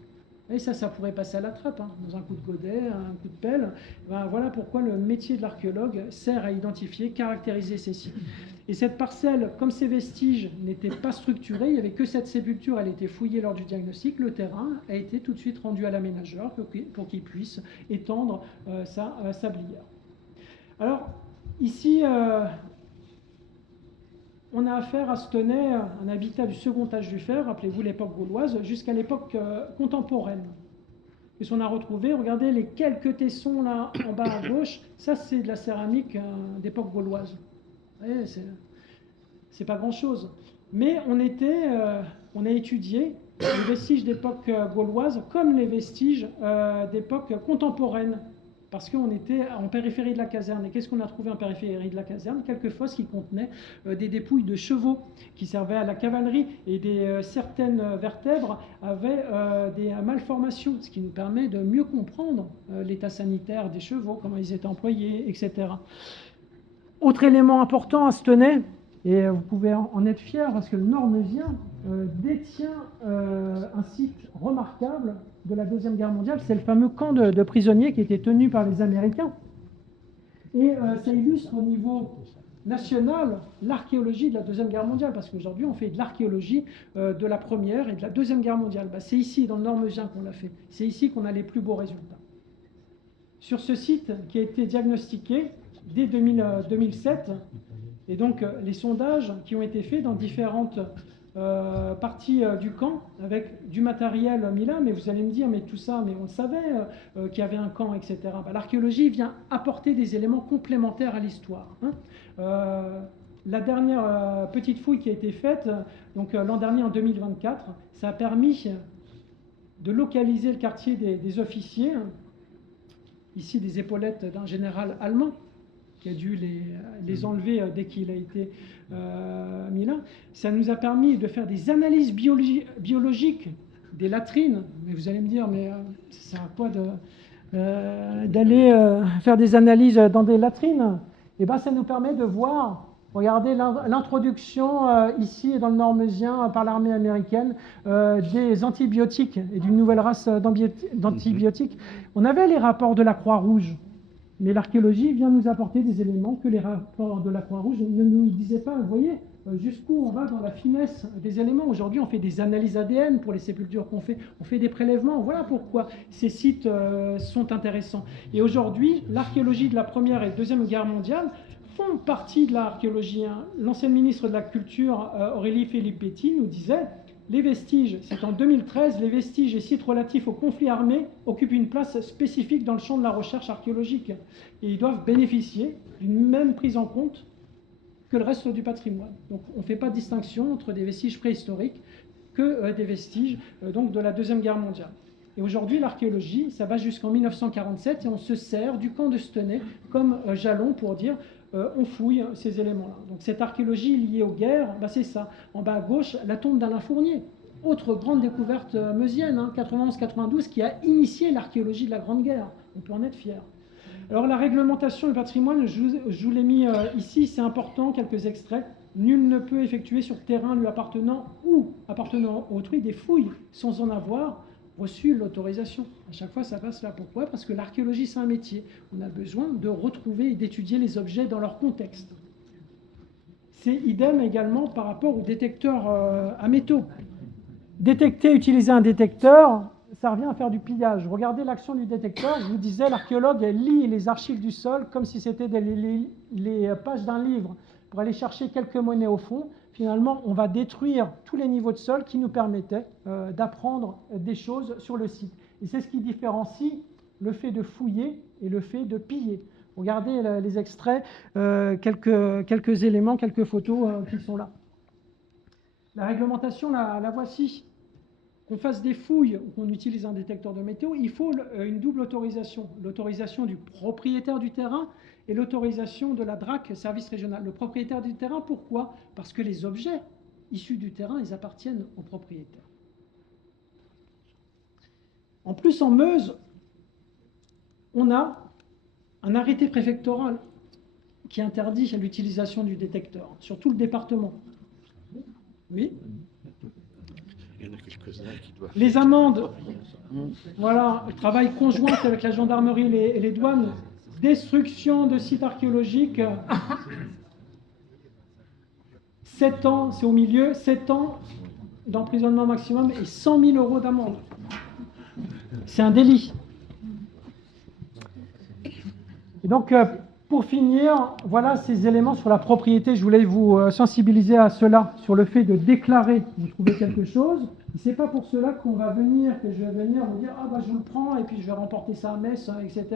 Et ça pourrait passer à la trappe, hein, dans un coup de godet, un coup de pelle. Ben, voilà pourquoi le métier de l'archéologue sert à identifier, caractériser ces sites. Et cette parcelle, comme ces vestiges n'étaient pas structurés, il n'y avait que cette sépulture, elle était fouillée lors du diagnostic, le terrain a été tout de suite rendu à l'aménageur pour qu'il puisse étendre sa sablière. Alors, ici, on a affaire à Stenay, un habitat du second âge du fer, rappelez-vous l'époque gauloise, jusqu'à l'époque contemporaine. Et ce qu'on a retrouvé, regardez les quelques tessons là en bas à gauche, ça c'est de la céramique d'époque gauloise. Vous voyez, c'est pas grand-chose. Mais on a étudié les vestiges d'époque gauloise comme les vestiges d'époque contemporaine. Parce qu'on était en périphérie de la caserne. Et qu'est-ce qu'on a trouvé en périphérie de la caserne? Quelques fosses qui contenaient des dépouilles de chevaux qui servaient à la cavalerie, et certaines vertèbres avaient des malformations, ce qui nous permet de mieux comprendre l'état sanitaire des chevaux, comment ils étaient employés, etc. Autre élément important à Stenay, et vous pouvez en être fiers parce que le Normésien détient un site remarquable de la Deuxième Guerre mondiale, c'est le fameux camp de prisonniers qui était tenu par les Américains. Et ça illustre au niveau national l'archéologie de la Deuxième Guerre mondiale, parce qu'aujourd'hui on fait de l'archéologie de la Première et de la Deuxième Guerre mondiale. Ben, c'est ici, dans le Normésien, qu'on l'a fait. C'est ici qu'on a les plus beaux résultats. Sur ce site qui a été diagnostiqué dès 2007, et donc les sondages qui ont été faits dans différentes partie du camp avec du matériel mis là, mais vous allez me dire, mais tout ça, mais on le savait qu'il y avait un camp, etc. Ben, l'archéologie vient apporter des éléments complémentaires à l'histoire. Hein. La dernière petite fouille qui a été faite, donc l'an dernier en 2024, ça a permis de localiser le quartier des officiers, ici des épaulettes d'un général allemand, qui a dû les enlever dès qu'il a été mis là. Ça nous a permis de faire des analyses biologiques des latrines. Mais vous allez me dire, mais ça sert à quoi d'aller faire des analyses dans des latrines? Et bien, ça nous permet de voir, regardez l'introduction ici dans le Normésien par l'armée américaine des antibiotiques et d'une nouvelle race d'antibiotiques. On avait les rapports de la Croix-Rouge. Mais l'archéologie vient nous apporter des éléments que les rapports de la Croix-Rouge ne nous disaient pas. Vous voyez jusqu'où on va dans la finesse des éléments. Aujourd'hui, on fait des analyses ADN pour les sépultures qu'on fait. On fait des prélèvements. Voilà pourquoi ces sites sont intéressants. Et aujourd'hui, l'archéologie de la Première et Deuxième Guerre mondiale font partie de l'archéologie. Hein. L'ancienne ministre de la Culture, Aurélie Filippetti, nous disait: les vestiges, c'est en 2013, les vestiges et sites relatifs aux conflits armés occupent une place spécifique dans le champ de la recherche archéologique. Et ils doivent bénéficier d'une même prise en compte que le reste du patrimoine. Donc on ne fait pas de distinction entre des vestiges préhistoriques que des vestiges donc de la Deuxième Guerre mondiale. Et aujourd'hui, l'archéologie, ça va jusqu'en 1947 et on se sert du camp de Stenay comme jalon pour dire on fouille ces éléments-là. Donc cette archéologie liée aux guerres, ben c'est ça. En bas à gauche, la tombe d'Alain Fournier. Autre grande découverte meusienne, hein, 91-92, qui a initié l'archéologie de la Grande Guerre. On peut en être fier. Alors la réglementation du patrimoine, je vous l'ai mis ici, c'est important, quelques extraits. Nul ne peut effectuer sur terrain lui appartenant ou appartenant à autrui des fouilles sans en avoir reçu l'autorisation. À chaque fois, ça passe là. Pourquoi? Parce que l'archéologie, c'est un métier. On a besoin de retrouver et d'étudier les objets dans leur contexte. C'est idem également par rapport aux détecteurs à métaux. Détecter, utiliser un détecteur, ça revient à faire du pillage. Regardez l'action du détecteur. Je vous disais, l'archéologue lit les archives du sol comme si c'était les pages d'un livre pour aller chercher quelques monnaies au fond. Finalement, on va détruire tous les niveaux de sol qui nous permettaient d'apprendre des choses sur le site. Et c'est ce qui différencie le fait de fouiller et le fait de piller. Regardez les extraits, quelques éléments, quelques photos qui sont là. La réglementation, la voici. qu'on fasse des fouilles ou qu'on utilise un détecteur de métaux, il faut une double autorisation. L'autorisation du propriétaire du terrain et l'autorisation de la DRAC, service régional. Le propriétaire du terrain, pourquoi? Parce que les objets issus du terrain, ils appartiennent au propriétaire. En plus, en Meuse, on a un arrêté préfectoral qui interdit l'utilisation du détecteur sur tout le département. Oui. Il y en a quelques-uns qui doivent. Les amendes, voilà, travail conjoint avec la gendarmerie et les douanes, destruction de sites archéologiques, 7 ans, c'est au milieu, 7 ans d'emprisonnement maximum et 100 000 € d'amende. C'est un délit. Et donc, pour finir, voilà ces éléments sur la propriété. Je voulais vous sensibiliser à cela, sur le fait de déclarer, vous trouvez quelque chose. Ce n'est pas pour cela qu'on va venir, que je vais venir vous dire ah bah je vous le prends et puis je vais remporter ça à Metz, etc.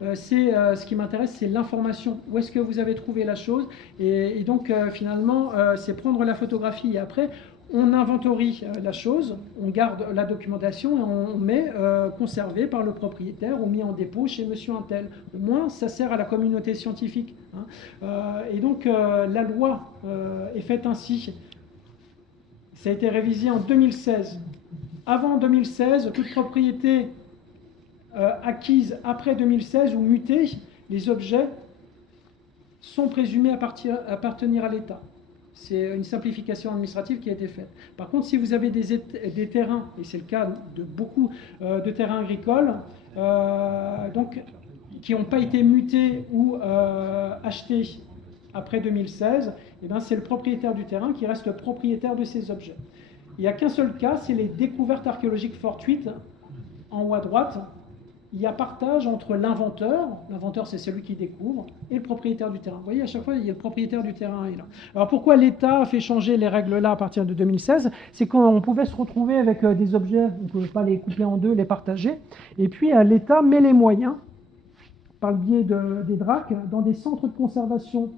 Ce qui m'intéresse, c'est l'information. Où est-ce que vous avez trouvé la chose? Et donc finalement, c'est prendre la photographie et après on inventorie la chose, on garde la documentation et on met conservé par le propriétaire ou mis en dépôt chez monsieur Untel. Au moins, ça sert à la communauté scientifique. Et donc, la loi est faite ainsi. Ça a été révisé en 2016. Avant 2016, toute propriété acquise après 2016 ou mutée, les objets sont présumés appartenir à l'État. C'est une simplification administrative qui a été faite. Par contre, si vous avez des terrains, et c'est le cas de beaucoup de terrains agricoles, donc, qui n'ont pas été mutés ou achetés après 2016, eh ben, c'est le propriétaire du terrain qui reste propriétaire de ces objets. Il n'y a qu'un seul cas, c'est les découvertes archéologiques fortuites, en haut à droite. Il y a partage entre l'inventeur c'est celui qui découvre, et le propriétaire du terrain. Vous voyez, à chaque fois, il y a le propriétaire du terrain est là. Alors pourquoi l'État a fait changer les règles là à partir de 2016? C'est qu'on pouvait se retrouver avec des objets, on ne pouvait pas les couper en deux, les partager, et puis l'État met les moyens, par le biais des DRAC, dans des centres de conservation.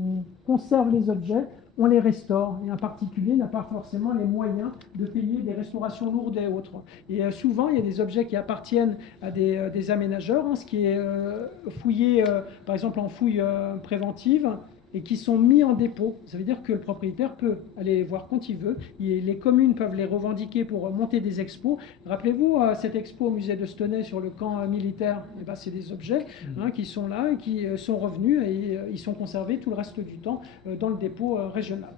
On conserve les objets, on les restaure. Et un particulier n'a pas forcément les moyens de payer des restaurations lourdes et autres. Et souvent, il y a des objets qui appartiennent à des aménageurs, ce qui est fouillé, par exemple en fouille préventive, et qui sont mis en dépôt. Ça veut dire que le propriétaire peut aller les voir quand il veut. Et les communes peuvent les revendiquer pour monter des expos. Rappelez-vous, cette expo au musée de Stenay sur le camp militaire, eh ben, c'est des objets qui sont là, et qui sont revenus, et ils sont conservés tout le reste du temps dans le dépôt régional.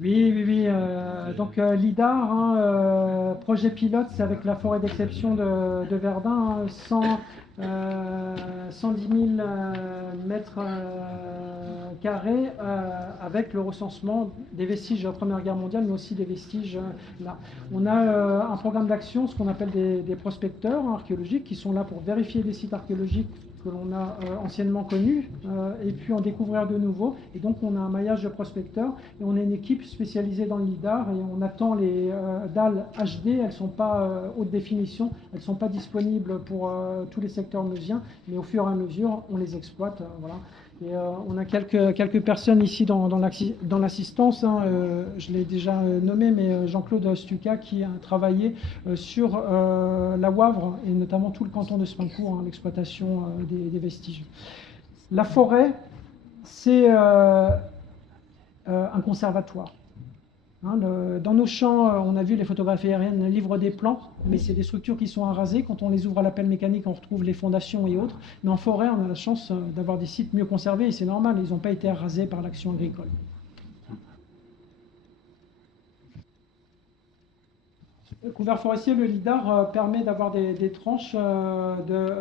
Oui. Donc l'IDAR, projet pilote, c'est avec la forêt d'exception de Verdun, 110 000 mètres carrés, avec le recensement des vestiges de la Première Guerre mondiale, mais aussi des vestiges là. On a un programme d'action, ce qu'on appelle des prospecteurs archéologiques, qui sont là pour vérifier des sites archéologiques que l'on a anciennement connus, et puis en découvrir de nouveaux. Et donc on a un maillage de prospecteurs, et on a une équipe spécialisée dans le LIDAR, et on attend les dalles HD, elles ne sont pas haute définition, elles ne sont pas disponibles pour tous les secteurs meusiens, mais au fur et à mesure, on les exploite. Voilà. Et on a quelques personnes ici dans l'assistance, je l'ai déjà nommé, mais Jean-Claude Stuka qui a travaillé sur la Wavre et notamment tout le canton de Spincourt, l'exploitation des vestiges. La forêt, c'est un conservatoire. Dans nos champs, on a vu les photographies aériennes livrent des plans, mais c'est des structures qui sont arasées. Quand on les ouvre à la pelle mécanique, on retrouve les fondations et autres. Mais en forêt, on a la chance d'avoir des sites mieux conservés, et c'est normal, ils n'ont pas été arasés par l'action agricole. Le couvert forestier, le LIDAR, permet d'avoir des tranches de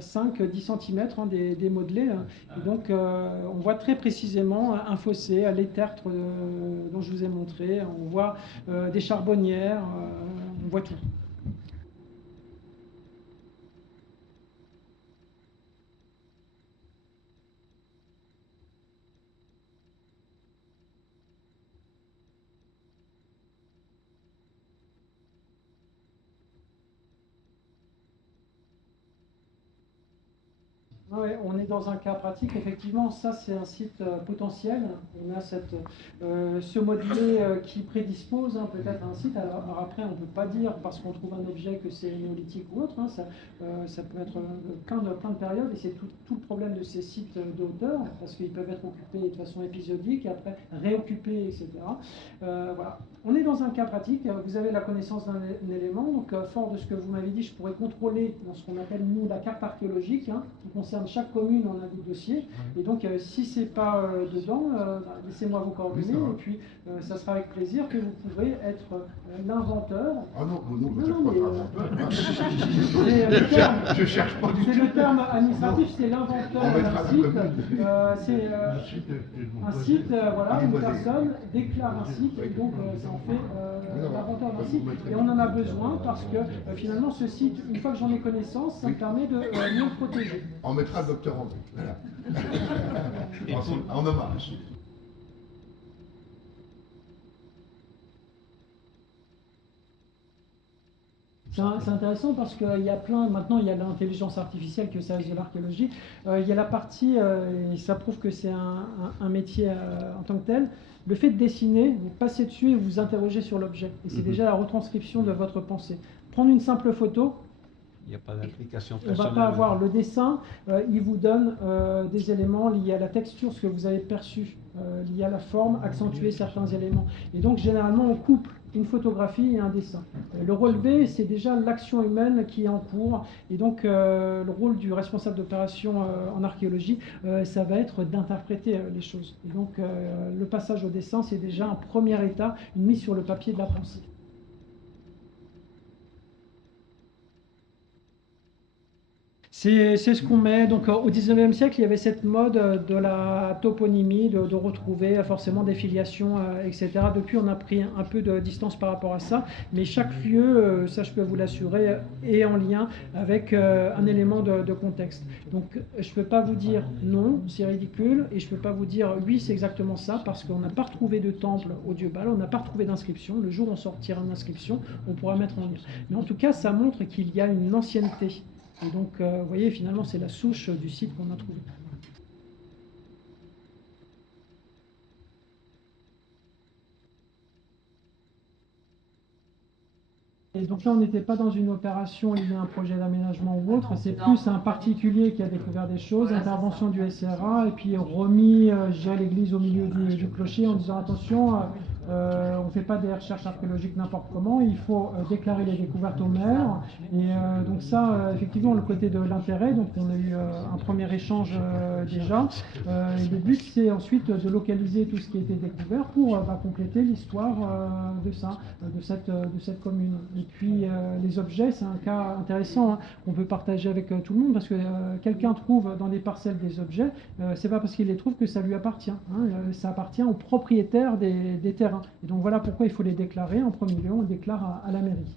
5-10 cm, des modelés. Et donc, on voit très précisément un fossé, les tertres dont je vous ai montré. On voit des charbonnières, on voit tout. Ouais, on est dans un cas pratique, effectivement, ça c'est un site potentiel. On a ce modelé qui prédispose peut-être à un site. Alors après, on ne peut pas dire parce qu'on trouve un objet que c'est néolithique ou autre. Ça peut être plein de périodes et c'est tout le problème de ces sites de hauteur parce qu'ils peuvent être occupés de façon épisodique et après réoccupés, etc. Voilà. On est dans un cas pratique. Vous avez la connaissance d'un élément. Donc, fort de ce que vous m'avez dit, je pourrais contrôler dans ce qu'on appelle nous la carte archéologique qui concerne chaque commune, on a des dossiers. Et donc, si ce n'est pas dedans, laissez-moi vos coordonnées. Et puis, ça sera avec plaisir que vous pourrez être l'inventeur. Ah non, je ne cherche pas du tout. C'est le terme administratif, c'est l'inventeur d'un site. C'est un site, voilà, une personne déclare un site, et donc ça en fait l'inventeur d'un site. Et on en a besoin parce que finalement, ce site, une fois que j'en ai connaissance, ça me permet de mieux le protéger. On mettra le docteur André. Voilà. En hommage. C'est intéressant parce qu'il y a maintenant il y a l'intelligence artificielle qui est au service de l'archéologie. Il y a la partie, et ça prouve que c'est un métier en tant que tel, le fait de dessiner, vous passez dessus et vous interrogez sur l'objet. Et c'est déjà la retranscription de votre pensée. Prendre une simple photo, Il n'y a pas d'application on ne personnelle. va pas avoir le dessin, il vous donne des éléments liés à la texture, ce que vous avez perçu, liés à la forme, accentuer certains éléments. Et donc généralement on couple une photographie et un dessin. Le relevé, c'est déjà l'action humaine qui est en cours. Et donc le rôle du responsable d'opération en archéologie, ça va être d'interpréter les choses. Et donc le passage au dessin, c'est déjà un premier état, une mise sur le papier de la pensée. C'est ce qu'on met. Donc, au 19e siècle, il y avait cette mode de la toponymie, de retrouver forcément des filiations, etc. Depuis, on a pris un peu de distance par rapport à ça. Mais chaque lieu, ça je peux vous l'assurer, est en lien avec un élément de contexte. Donc, je ne peux pas vous dire non, c'est ridicule. Et je ne peux pas vous dire oui, c'est exactement ça, parce qu'on n'a pas retrouvé de temple au dieu Baal, on n'a pas retrouvé d'inscription. Le jour où on sortira une inscription, on pourra mettre en lien. Mais en tout cas, ça montre qu'il y a une ancienneté. Et donc, vous voyez, finalement, c'est la souche du site qu'on a trouvé. Et donc là, on n'était pas dans une opération liée à un projet d'aménagement ou autre, c'est plus un particulier qui a découvert des choses, intervention du SRA, et puis remis, je dirais, l'église au milieu du clocher en disant attention, on ne fait pas des recherches archéologiques n'importe comment, il faut déclarer les découvertes au maire. Et donc ça, effectivement, le côté de l'intérêt, donc on a eu un premier échange déjà. Et le but, c'est ensuite de localiser tout ce qui a été découvert pour compléter l'histoire de ça, de cette commune. Et puis les objets, c'est un cas intéressant qu'on peut partager avec tout le monde, parce que quelqu'un trouve dans des parcelles des objets, c'est pas parce qu'il les trouve que ça lui appartient. Ça appartient aux propriétaires des terrains. Et donc voilà pourquoi il faut les déclarer. En premier lieu, on le déclare à la mairie.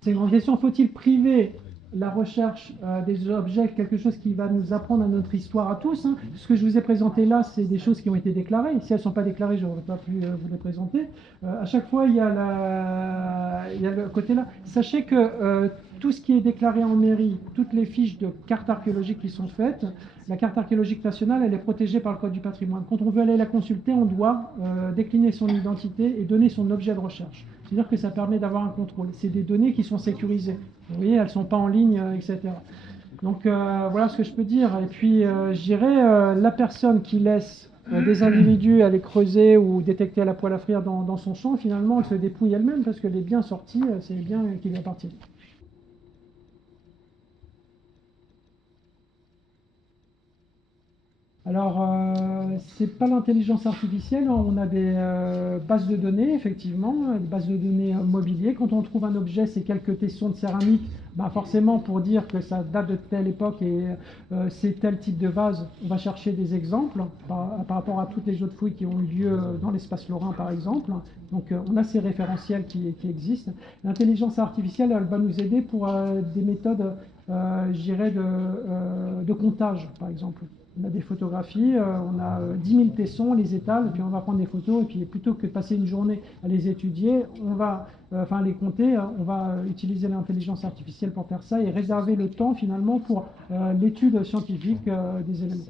C'est une grande question. Faut-il priver la recherche des objets, quelque chose qui va nous apprendre à notre histoire à tous. Ce que je vous ai présenté là, c'est des choses qui ont été déclarées. Si elles ne sont pas déclarées, je n'aurais pas pu vous les présenter. À chaque fois, il y a le côté là. Sachez que tout ce qui est déclaré en mairie, toutes les fiches de cartes archéologiques qui sont faites, la carte archéologique nationale, elle est protégée par le Code du patrimoine. Quand on veut aller la consulter, on doit décliner son identité et donner son objet de recherche. C'est-à-dire que ça permet d'avoir un contrôle. C'est des données qui sont sécurisées. Vous voyez, elles ne sont pas en ligne, etc. Donc voilà ce que je peux dire. Et puis, je dirais, la personne qui laisse des individus aller creuser ou détecter à la poêle à frire dans son champ, finalement, elle se dépouille elle-même parce que les biens sortis, c'est les biens qui lui appartiennent. Alors, c'est pas l'intelligence artificielle, on a des bases de données, effectivement, des bases de données mobilier. Quand on trouve un objet, c'est quelques tessons de céramique, forcément pour dire que ça date de telle époque et c'est tel type de vase, on va chercher des exemples par rapport à toutes les autres fouilles qui ont eu lieu dans l'espace lorrain, par exemple. Donc, on a ces référentiels qui existent. L'intelligence artificielle, elle va nous aider pour des méthodes, je dirais, de comptage, par exemple. On a des photographies, on a 10 000 tessons, on les étale, et puis on va prendre des photos, et puis plutôt que de passer une journée à les étudier, on va, enfin les compter, on va utiliser l'intelligence artificielle pour faire ça et réserver le temps finalement pour l'étude scientifique des éléments.